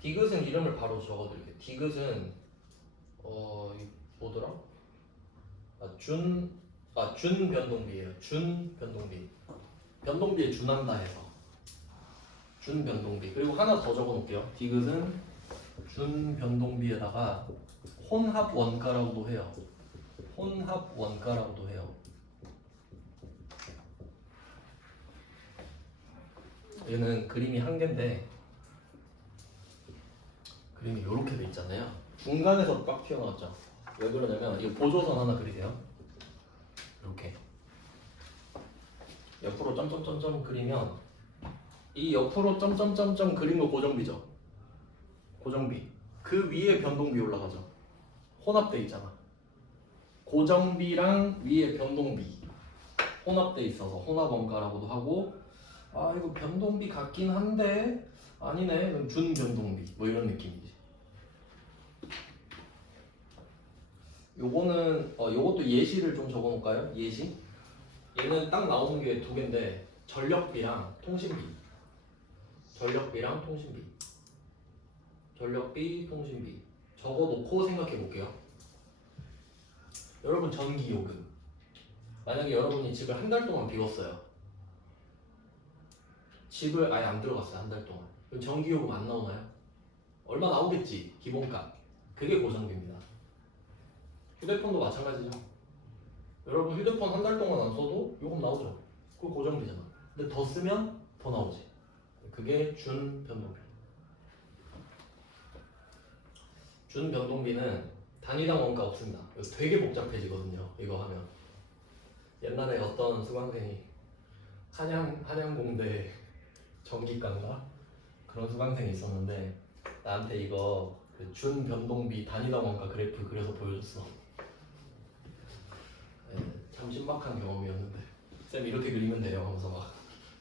디귿은 이름을 바로 적어드릴게요. 디귿은 뭐더라? 준 변동비예요. 준 변동비. 변동비에 준한다 해서 준 변동비. 그리고 하나 더 적어 놓을게요. 디귿은 준 변동비에다가 혼합 원가라고도 해요. 혼합 원가라고도 해요. 얘는 그림이 한 개인데 그림이 이렇게 돼 있잖아요. 중간에서 꽉 튀어나왔죠. 왜 그러냐면 이 보조선 하나 그리세요. 이렇게 옆으로 점점점점 그리면 이 옆으로 점점점점 그린 거 고정비죠. 고정비. 그 위에 변동비 올라가죠. 혼합돼 있잖아. 고정비랑 위에 변동비 혼합돼 있어서 혼합원가라고도 하고 이거 변동비 같긴 한데 아니네 그럼 준변동비 뭐 이런 느낌이지. 요거는 요것도 예시를 좀 적어놓을까요? 예시. 얘는 딱 나오는 게 두 개인데 전력비랑 통신비. 전력비랑 통신비. 전력비, 통신비 적어놓고 생각해 볼게요. 여러분 전기요금. 만약에 여러분이 집을 한 달 동안 비웠어요. 집을 아예 안 들어갔어요. 한 달 동안. 그럼 전기요금 안 나오나요? 얼마 나오겠지. 기본값. 그게 고정비입니다. 휴대폰도 마찬가지죠. 여러분 휴대폰 한 달 동안 안 써도 요금 나오죠. 그거 고정비잖아. 근데 더 쓰면 더 나오지. 그게 준변동비. 준변동비는 단위당 원가 없습니다. 이거 되게 복잡해지거든요. 이거 하면. 옛날에 어떤 수강생이 한양공대 전기과인가 그런 수강생이 있었는데 나한테 이거 그 준변동비 단위당 원가 그래프 그려서 보여줬어. 네, 참 신박한 경험이었는데 쌤 이렇게 그리면 돼요 하면서 막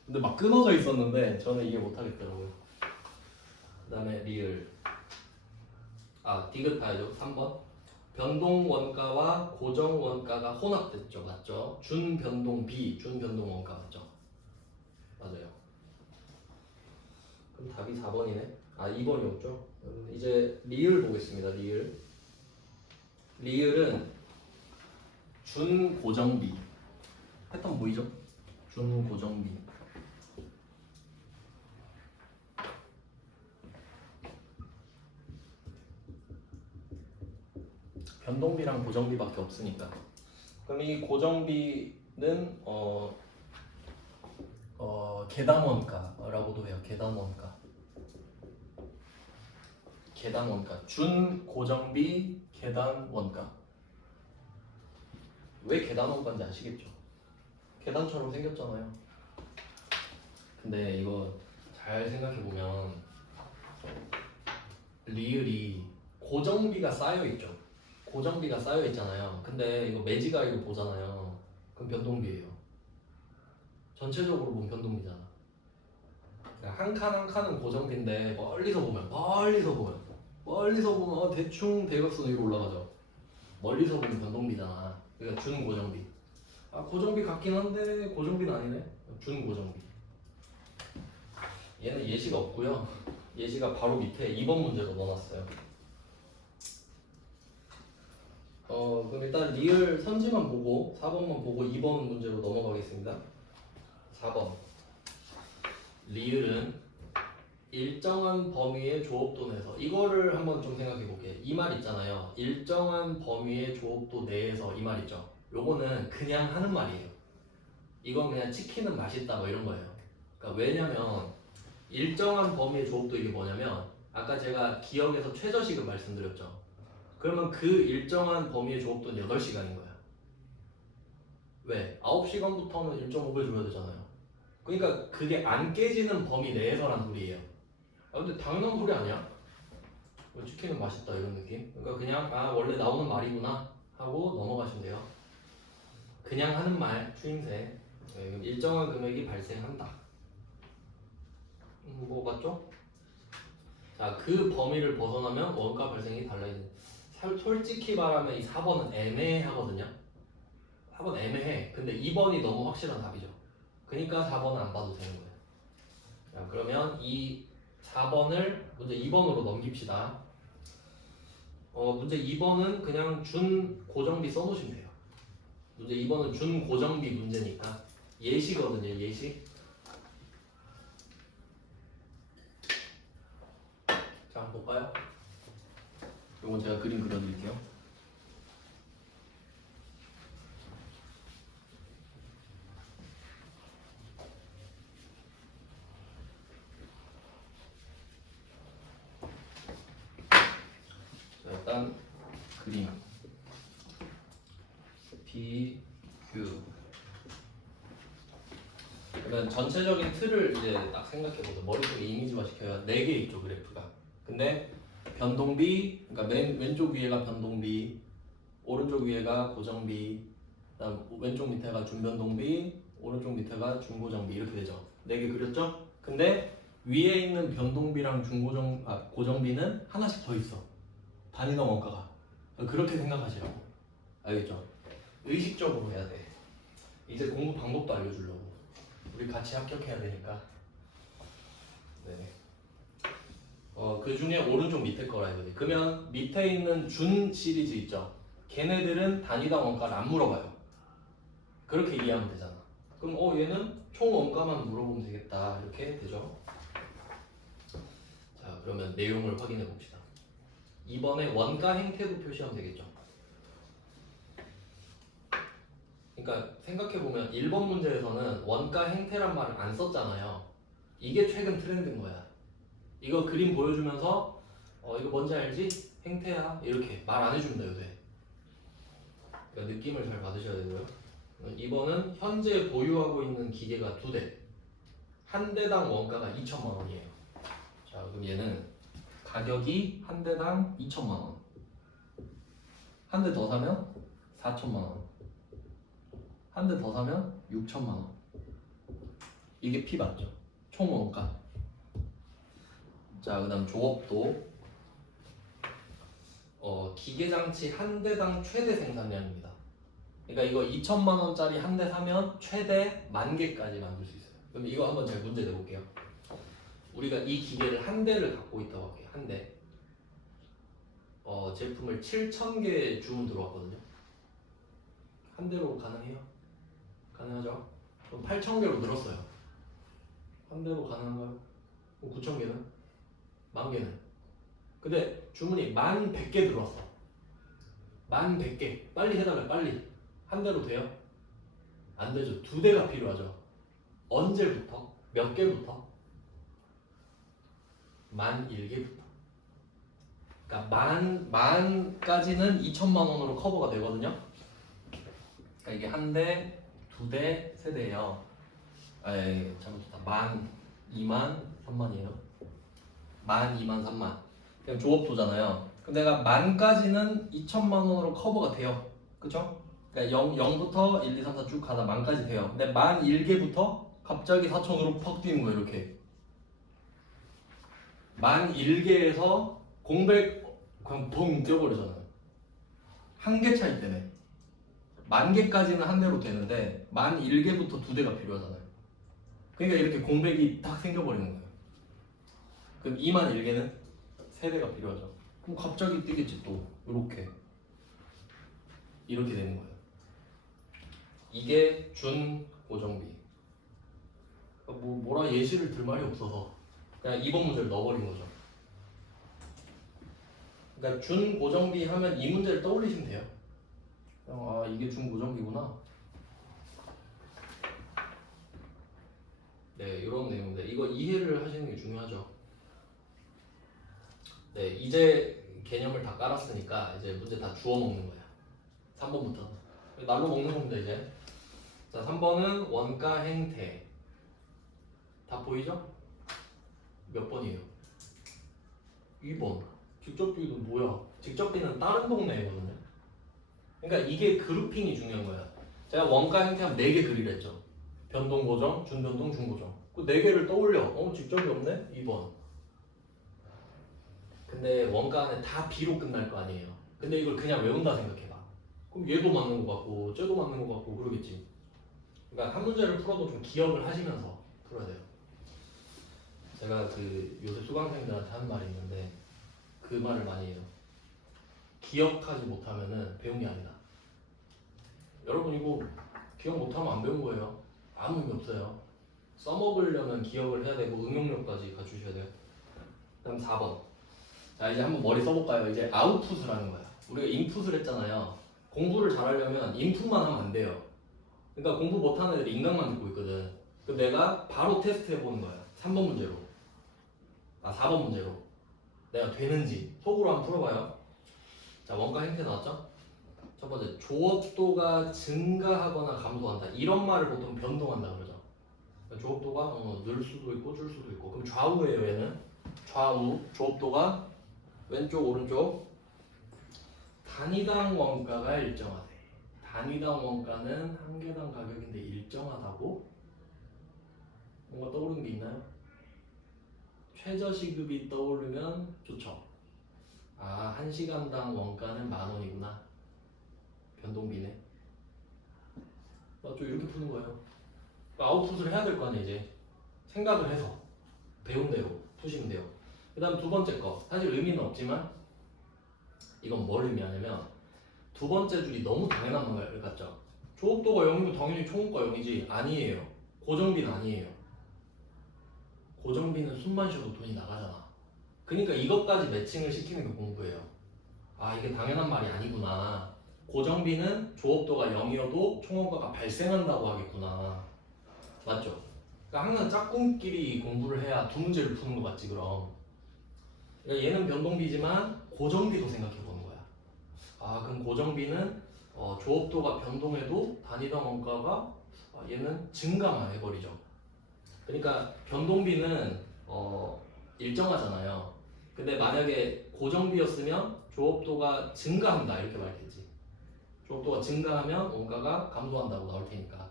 근데 막 끊어져 있었는데 저는 이해 못하겠더라고요. 그 다음에 리을 디귿 봐야죠. 3번 변동 원가와 고정 원가가 혼합됐죠. 맞죠? 준변동비, 준변동 원가 맞죠? 맞아요. 그럼 답이 4번이네. 2번이었죠? 이제 리을 보겠습니다. 리을은 준고정비. 패턴 보이죠? 준고정비. 변동비랑 고정비밖에 없으니까. 그럼 이 고정비는 계단원가라고도 해요. 계단원가. 준고정비 계단원가. 왜 계단원가인지 아시겠죠? 계단처럼 생겼잖아요. 근데 이거 잘 생각해보면 리을이 고정비가 쌓여있죠. 고정비가 쌓여있잖아요. 근데 이거 매지가이로 보잖아요. 그럼 변동비예요. 전체적으로 보면 변동비잖아. 한 칸 한 칸은 고정비인데 멀리서 보면 대충 대각선 위로 올라가죠. 멀리서 보면 변동비잖아. 그러니까 준고정비. 고정비 같긴 한데 고정비는 아니네. 준고정비. 얘는 예시가 없고요. 예시가 바로 밑에 2번 문제로 넣어놨어요. 그럼 일단 리을 선지만 보고 4번만 보고 2번 문제로 넘어가겠습니다. 4번. 리을은 일정한 범위의 조업도 내에서, 이거를 한번 좀 생각해 볼게요. 이 말 있잖아요. 일정한 범위의 조업도 내에서, 이 말 있죠. 요거는 그냥 하는 말이에요. 이건 그냥 치킨은 맛있다 뭐 이런 거예요. 그러니까 왜냐면 일정한 범위의 조업도 이게 뭐냐면, 아까 제가 기억에서 최저식을 말씀드렸죠. 그러면 그 일정한 범위의 조업도는 8시간인 거야. 왜? 9시간부터는 1.5배 줘야 되잖아요. 그러니까 그게 안 깨지는 범위 내에서란 소리예요. 근데 당연한 소리 아니야? 치킨은 맛있다 이런 느낌? 그러니까 그냥 원래 나오는 말이구나 하고 넘어가시면 돼요. 그냥 하는 말, 추임새. 일정한 금액이 발생한다. 뭐 맞죠? 자, 그 범위를 벗어나면 원가 발생이 달라지는. 솔직히 말하면 이 4번은 애매하거든요. 4번 애매해. 근데 2번이 너무 확실한 답이죠. 그러니까 4번은 안 봐도 되는 거예요. 자, 그러면 이 4번을 문제 2번으로 넘깁시다. 문제 2번은 그냥 준고정비 써놓으시면 돼요. 문제 2번은 준고정비 문제니까 예시거든요. 예시. 자, 한번 볼까요? 이건 제가 그림 그려드릴게요. 자, 일단 그림 비교. 그러면 전체적인 틀을 이제 딱 생각해보자. 머릿속에 이미지화 시켜야 4개 있죠, 그래프가. 근데 변동비, 그러니까 맨 왼쪽 위에가 변동비, 오른쪽 위에가 고정비, 그다음 왼쪽 밑에가 준변동비, 오른쪽 밑에가 준고정비, 이렇게 되죠. 4개 그렸죠? 근데 위에 있는 변동비랑 고정비는 하나씩 더 있어. 단위당 원가가. 그렇게 생각하시라고. 알겠죠? 의식적으로 해야 돼. 이제 공부 방법도 알려주려고. 우리 같이 합격해야 되니까. 네. 그 중에 오른쪽 밑에 거라 해야지. 그러면 밑에 있는 준 시리즈 있죠? 걔네들은 단위당 원가를 안 물어봐요. 그렇게 이해하면 되잖아. 그럼 얘는 총 원가만 물어보면 되겠다. 이렇게 되죠. 자, 그러면 내용을 확인해 봅시다. 이번에 원가 행태도 표시하면 되겠죠. 그러니까 생각해보면 1번 문제에서는 원가 행태란 말을 안 썼잖아요. 이게 최근 트렌드인 거야. 이거 그림 보여주면서 이거 뭔지 알지? 행태야. 이렇게 말 안 해주면 돼요. 그러니까 느낌을 잘 받으셔야 되고요. 2번은 현재 보유하고 있는 기계가 2대. 한 대당 원가가 2천만 원이에요. 자, 그럼 얘는 가격이 한 대당 2천만 원. 한 대 더 사면 4천만 원. 한 대 더 사면 6천만 원. 이게 P 맞죠? 총 원가. 자, 그 다음 조업도 기계장치 한 대당 최대 생산량입니다. 그러니까 이거 2천만 원짜리 한 대 사면 최대 10,000개까지 만들 수 있어요. 그럼 이거 한번 제가 문제 내볼게요. 우리가 이 기계를 한 대를 갖고 있다고 할게요. 한 대. 제품을 7,000개 주문 들어왔거든요. 한 대로 가능해요? 가능하죠? 그럼 8,000개로 늘었어요. 한 대로 가능한가요? 9,000개는? 10,000개는? 근데 주문이 10,100개 들어왔어. 10,100개. 빨리 해달래, 빨리. 한 대로 돼요? 안 되죠. 2대가 필요하죠. 언제부터? 몇 개부터? 11,000개부터. 그러니까 만까지는 2천만 원으로 커버가 되거든요. 그러니까 이게 한 대, 2대, 3대예요. 에이, 잘못했다. 12,000, 3만이에요. 12,000, 3만. 그냥 조업도잖아요. 그럼 내가 만까지는 2천만 원으로 커버가 돼요. 그쵸? 그러니까 0부터 1, 2, 3, 4 쭉 가다 만까지 돼요. 근데 11,000개부터 갑자기 4천으로 퍽 뛰는 거예요. 이렇게 11,000개에서 공백 그냥 붕 뛰어버리잖아요. 한 개 차이 때문에 10,000개까지는 한 대로 되는데 11,000개부터 2대가 필요하잖아요. 그러니까 이렇게 공백이 딱 생겨버리는 거예요. 그럼 21,000개는 3대가 필요하죠. 그럼 갑자기 뛰겠지 또 이렇게 되는 거예요. 이게 준 고정비. 뭐라 예시를 들 말이 없어서 그냥 2번 문제를 넣어버린 거죠. 그러니까 준 고정비 하면 이 문제를 떠올리시면 돼요. 아, 이게 준 고정비구나. 네, 이런 내용인데 이거 이해를 하시는 게 중요하죠. 네, 이제 개념을 다 깔았으니까 이제 문제 다 주워 먹는 거야. 3번부터 날로 먹는 겁니다 이제. 자, 3번은 원가 행태. 다 보이죠? 몇 번이에요? 2번. 직접비는 뭐야? 직접비는 다른 동네거든요. 그러니까 이게 그룹핑이 중요한 거야. 제가 원가 행태하면 4개 그리려 했죠. 변동 고정, 준변동, 중고정. 그 4개를 떠올려. 직접이 없네? 2번. 근데 원가 안에 다 B로 끝날 거 아니에요. 근데 이걸 그냥 외운다 생각해봐. 그럼 얘도 맞는 것 같고 쟤도 맞는 것 같고 그러겠지. 그러니까 한 문제를 풀어도 좀 기억을 하시면서 풀어야 돼요. 제가 요새 수강생들한테 하는 말이 있는데 그 말을 많이 해요. 기억하지 못하면은 배운 게 아니다. 여러분 이거 기억 못하면 안 배운 거예요. 아무 의미 없어요. 써먹으려면 기억을 해야 되고 응용력까지 갖추셔야 돼요. 그다음 4번. 자, 이제 한번 머리 써볼까요? 이제 아웃풋을 하는 거야. 우리가 인풋을 했잖아요. 공부를 잘하려면 인풋만 하면 안 돼요. 그러니까 공부 못하는 애들이 인강만 듣고 있거든. 그럼 내가 바로 테스트 해보는 거야. 3번 문제로. 4번 문제로. 내가 되는지 속으로 한번 풀어봐요. 자, 원가 행태 나왔죠? 첫 번째, 조업도가 증가하거나 감소한다. 이런 말을 보통 변동한다 그러죠. 그러니까 조업도가 늘 수도 있고 줄 수도 있고. 그럼 좌우예요 얘는. 좌우. 조업도가 왼쪽 오른쪽. 단위당 원가가 일정하대. 단위당 원가는 한 개당 가격인데 일정하다고? 뭔가 떠오르는 게 있나요? 최저시급이 떠오르면 좋죠. 아, 1시간당 원가는 10,000원이구나. 변동비네. 맞죠? 이렇게 푸는 거예요. 아웃풋을 해야 될 거 아니에요, 이제. 생각을 해서. 배운 대로 푸시면 돼요. 그 다음 두 번째 거. 사실 의미는 없지만, 이건 뭘 의미하냐면, 두 번째 줄이 너무 당연한 말 같죠? 조업도가 0이면 당연히 총업가 0이지. 아니에요. 고정비는 아니에요. 고정비는 숨만 쉬어도 돈이 나가잖아. 그러니까 이것까지 매칭을 시키는 게 공부예요. 아, 이게 당연한 말이 아니구나. 고정비는 조업도가 0이어도 총원가가 발생한다고 하겠구나. 맞죠? 그러니까 항상 짝꿍끼리 공부를 해야 두 문제를 푸는 것 같지 그럼. 그러니까 얘는 변동비지만 고정비도 생각해보는 거야. 아, 그럼 고정비는 조업도가 변동해도 단위당 원가가 얘는 증가만 해버리죠. 그러니까 변동비는 일정하잖아요. 근데 만약에 고정비였으면 조업도가 증가한다 이렇게 말했겠지. 조업도가 증가하면 원가가 감소한다고 나올 테니까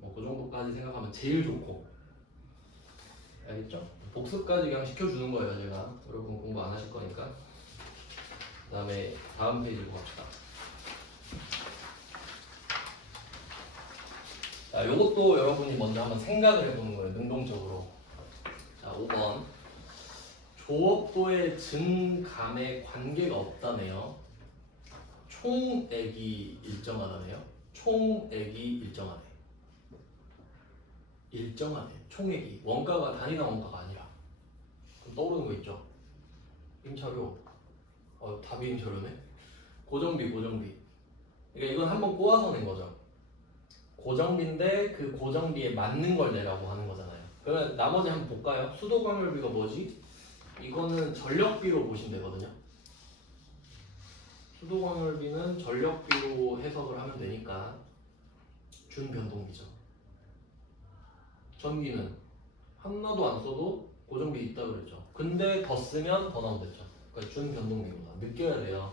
그 정도까지 생각하면 제일 좋고. 알겠죠? 복습까지 그냥 시켜주는 거예요 제가. 여러분 공부 안 하실 거니까. 그 다음에 다음 페이지로 갑시다. 자, 요것도 여러분이 먼저 한번 생각을 해보는 거예요 능동적으로. 자, 5번. 조업도의 증감에 관계가 없다네요. 총액이 일정하다네요. 총액이 일정하네. 일정하네. 총액이 원가가 단위당 원가가 아니라. 그럼 떠오르는 거 있죠. 임차료. 답이 임차료네. 고정비. 그러니까 이건 한번 꼬아서 낸 거죠. 고정비인데 그 고정비에 맞는 걸 내라고 하는 거잖아요. 그러면 나머지 한번 볼까요? 수도광열비가 뭐지? 이거는 전력비로 보시면 되거든요. 수도광열비는 전력비로 해석을 하면 되니까 준변동비죠. 전기는 하나도 안 써도 고정비 있다 그랬죠. 근데 더 쓰면 더 나온댔죠. 그러니까 준변동비구나. 느껴야 돼요.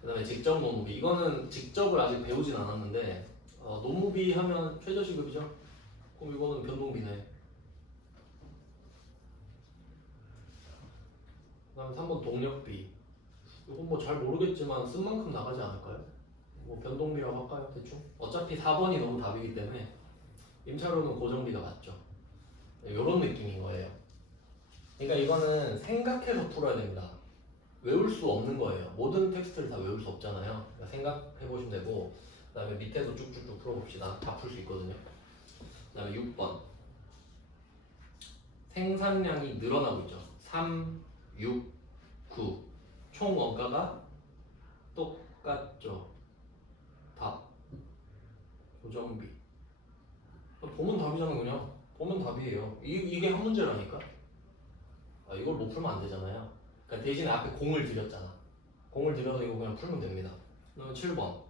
그 다음에 직접 노무비. 이거는 직접을 아직 배우진 않았는데 노무비 하면 최저시급이죠. 그럼 이거는 변동비네. 그 다음에 3번 동력비. 이건 뭐 잘 모르겠지만 쓴 만큼 나가지 않을까요? 뭐 변동비라고 할까요? 대충? 어차피 4번이 너무 답이기 때문에 임차료는 고정비가 맞죠. 이런 느낌인 거예요. 그러니까 이거는 생각해서 풀어야 됩니다. 외울 수 없는 거예요. 모든 텍스트를 다 외울 수 없잖아요. 그러니까 생각해 보시면 되고, 그 다음에 밑에도 쭉쭉쭉 풀어봅시다. 다 풀 수 있거든요. 그 다음에 6번. 생산량이 늘어나고 있죠. 3, 6, 9. 총 원가가 똑같죠. 답. 고정비. 보면 답이잖아요, 그냥. 보면 답이에요. 이게 한 문제라니까. 이걸 못 풀면 안 되잖아요. 그러니까 대신에 앞에 공을 들였잖아. 공을 들여서 이거 그냥 풀면 됩니다. 그다음에 7번.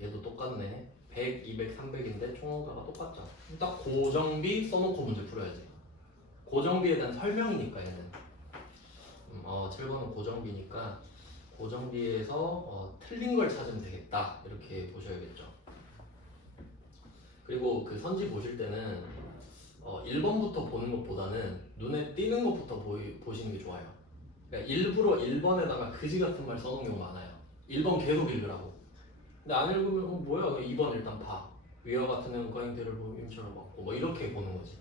얘도 똑같네. 100, 200, 300인데 총 원가가 똑같죠. 딱 고정비 써놓고 문제 풀어야지. 고정비에 대한 설명이니까 얘는. 7번은 고정비니까 고정비에서 틀린 걸 찾으면 되겠다. 이렇게 보셔야겠죠. 그리고 그 선지 보실 때는 1번부터 보는 것보다는 눈에 띄는 것부터 보시는 게 좋아요. 그러니까 일부러 1번에다가 그지 같은 말 써놓은 경우가 많아요. 1번 계속 읽으라고. 근데 안 읽으면 뭐야? 2번 일단 봐. 위와 같은 내용 거행대를 임차로 받고 뭐 이렇게 보는 거지.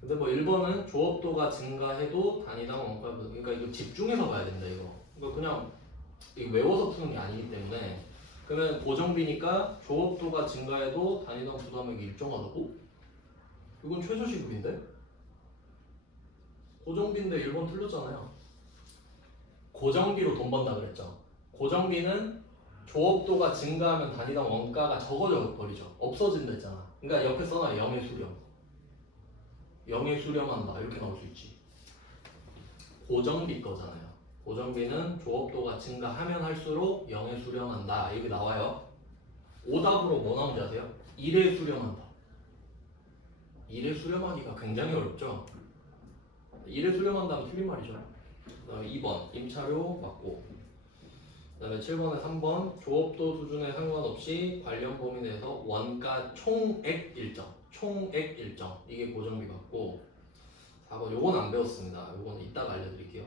근데 뭐 1번은 조업도가 증가해도 단위당 원가, 그러니까 이거 집중해서 봐야 된다 이거. 그러니까 그냥 이거 외워서 푸는 게 아니기 때문에. 그러면 고정비니까 조업도가 증가해도 단위당 부담액이 일정하다고? 이건 최저시급인데? 고정비인데 1번 틀렸잖아요. 고정비로 돈 번다 그랬죠. 고정비는 조업도가 증가하면 단위당 원가가 적어져 버리죠. 없어진다 했잖아. 그러니까 옆에 써놔. 영의 수렴. 영의 수렴한다. 이렇게 나올 수 있지. 고정비 거잖아요. 고정비는 조업도가 증가하면 할수록 영의 수렴한다. 이렇게 나와요. 오답으로 뭐 나오는지 아세요? 1의 수렴한다. 1의 수렴하기가 굉장히 어렵죠. 1의 수렴한다면 틀린 말이죠. 그 다음에 2번 임차료 맞고, 그 다음에 7번에 3번 조업도 수준에 상관없이 관련 범위 내에서 원가 총액 일정, 총액 일정, 이게 고정비 맞고, 4번 요건 안 배웠습니다. 요건 이따가 알려드릴게요.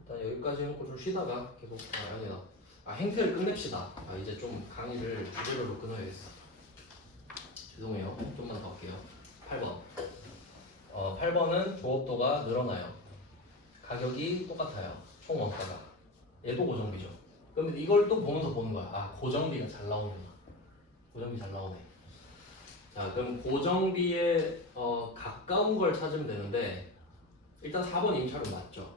일단 여기까지 해놓고 좀 쉬다가 계속 아니다. 행태를 끝냅시다. 이제 좀 강의를 주제별로 끊어야겠어. 죄송해요. 좀만 더 할게요. 8번. 8번은 조업도가 늘어나요. 가격이 똑같아요. 총 원가가. 얘도 고정비죠. 그럼 이걸 또 보면서 보는 거야. 고정비가 잘 나오는구나. 고정비 잘 나오네. 자, 그럼 고정비에 가까운 걸 찾으면 되는데, 일단 4번 임차료 맞죠?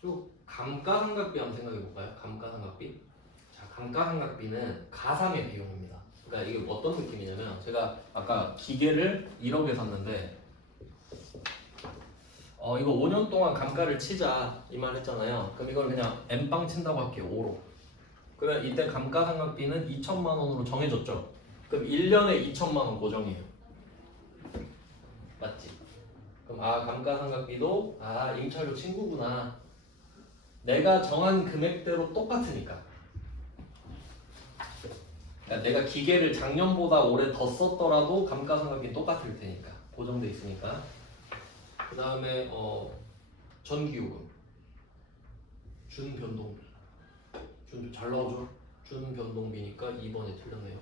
그리고 감가상각비 한번 생각해 볼까요? 감가상각비. 자, 감가상각비는 가상의 비용입니다. 그러니까 이게 어떤 느낌이냐면, 제가 아까 기계를 1억에 샀는데 이거 5년 동안 감가를 치자 이 말 했잖아요. 그럼 이걸 그냥 N빵 친다고 할게요. 5로. 그러면 이때 감가상각비는 2천만 원으로 정해졌죠. 그럼 1년에 2천만 원 고정이에요. 맞지? 그럼 감가상각비도 임차료 친구구나. 내가 정한 금액대로 똑같으니까. 그러니까 내가 기계를 작년보다 올해 더 썼더라도 감가상각비는 똑같을 테니까. 고정돼 있으니까. 그 다음에 전기요금 준변동비. 잘 나오죠? 준변동비니까 2번이 틀렸네요.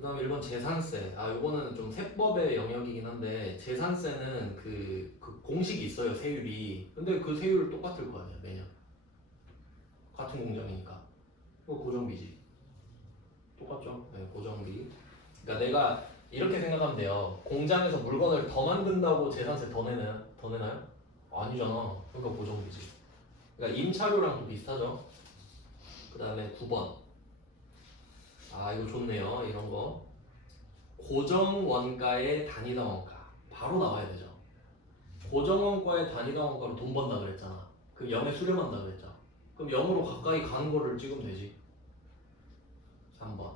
그 다음에 1번 재산세. 요거는 좀 세법의 영역이긴 한데, 재산세는 그 공식이 있어요, 세율이. 근데 그 세율 똑같을 거 아니야, 매년. 같은 공장이니까. 이거 고정비지. 똑같죠? 네, 고정비. 그러니까 내가 이렇게 생각하면 돼요. 공장에서 물건을 더 만든다고 재산세 더 내나요? 더 내나요? 아니잖아. 그러니까 고정비지. 그러니까 임차료랑 비슷하죠? 그 다음에 9번. 이거 좋네요. 이런 거. 고정 원가의 단위당 원가. 바로 나와야 되죠. 고정 원가의 단위당 원가로 돈 번다 그랬잖아. 그럼 0에 수렴한다 그랬죠. 그럼 0으로 가까이 가는 거를 찍으면 되지. 3번.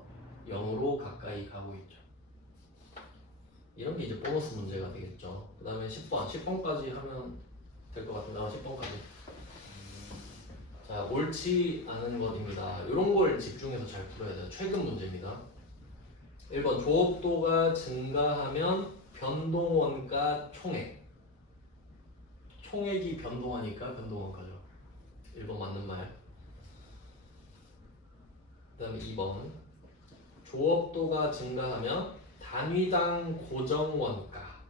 0으로 가까이 가고 있죠. 이런 게 이제 보너스 문제가 되겠죠. 그 다음에 10번. 10번까지 하면 될 것 같은데, 10번까지. 자, 옳지 않은 것입니다. 이런 걸 집중해서 잘 풀어야 돼요. 최근 문제입니다. 1번. 조업도가 증가하면 변동원가 총액. 총액이 변동하니까 변동원가죠. 1번 맞는 말. 그 다음에 2번. 조업도가 증가하면 단위당 고정원가.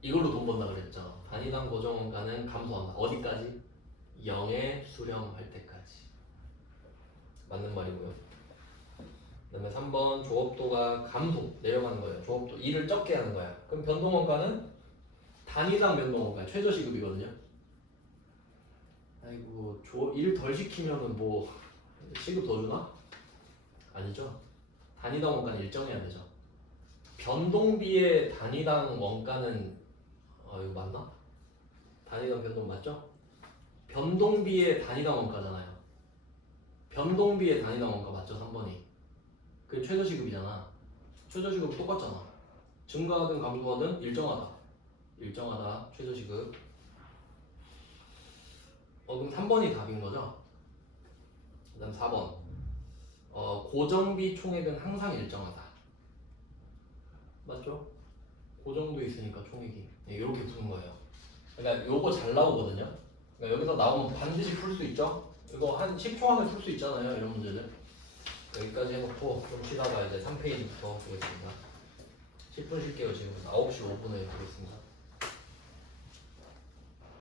이걸로 돈 번다 그랬죠. 단위당 고정원가는 감소한다. 어디까지? 0에 수렴할 때까지. 맞는 말이고요. 그 다음에 3번. 조업도가 감소, 내려가는 거예요. 조업도 2를 적게 하는 거야. 그럼 변동원가는 단위당 변동원가, 최저시급이거든요. 아이고, 1 덜 시키면은 뭐 시급 더 주나? 아니죠. 단위당 원가는 일정해야 되죠. 변동비의 단위당 원가는 이거 맞나? 단위당 변동 맞죠? 변동비의 단위당 원가잖아요. 변동비의 단위당 원가 맞죠? 3번이. 그게 최저시급이잖아. 최저시급 똑같잖아. 증가하든 감소하든 일정하다. 일정하다. 최저시급. 그럼 3번이 답인 거죠? 그 다음 4번. 고정비 총액은 항상 일정하다. 맞죠? 고정도 있으니까 총액이. 네, 이렇게 푸는 거예요. 그러니까 요거 잘 나오거든요. 그러니까 여기서 나오면 반드시 풀 수 있죠? 이거 한 10초 안에 풀 수 있잖아요. 이런 문제들. 여기까지 해놓고 좀 쉬다가 이제 3페이지부터 보겠습니다. 10분 쉴게요. 지금 9시 5분에 보겠습니다.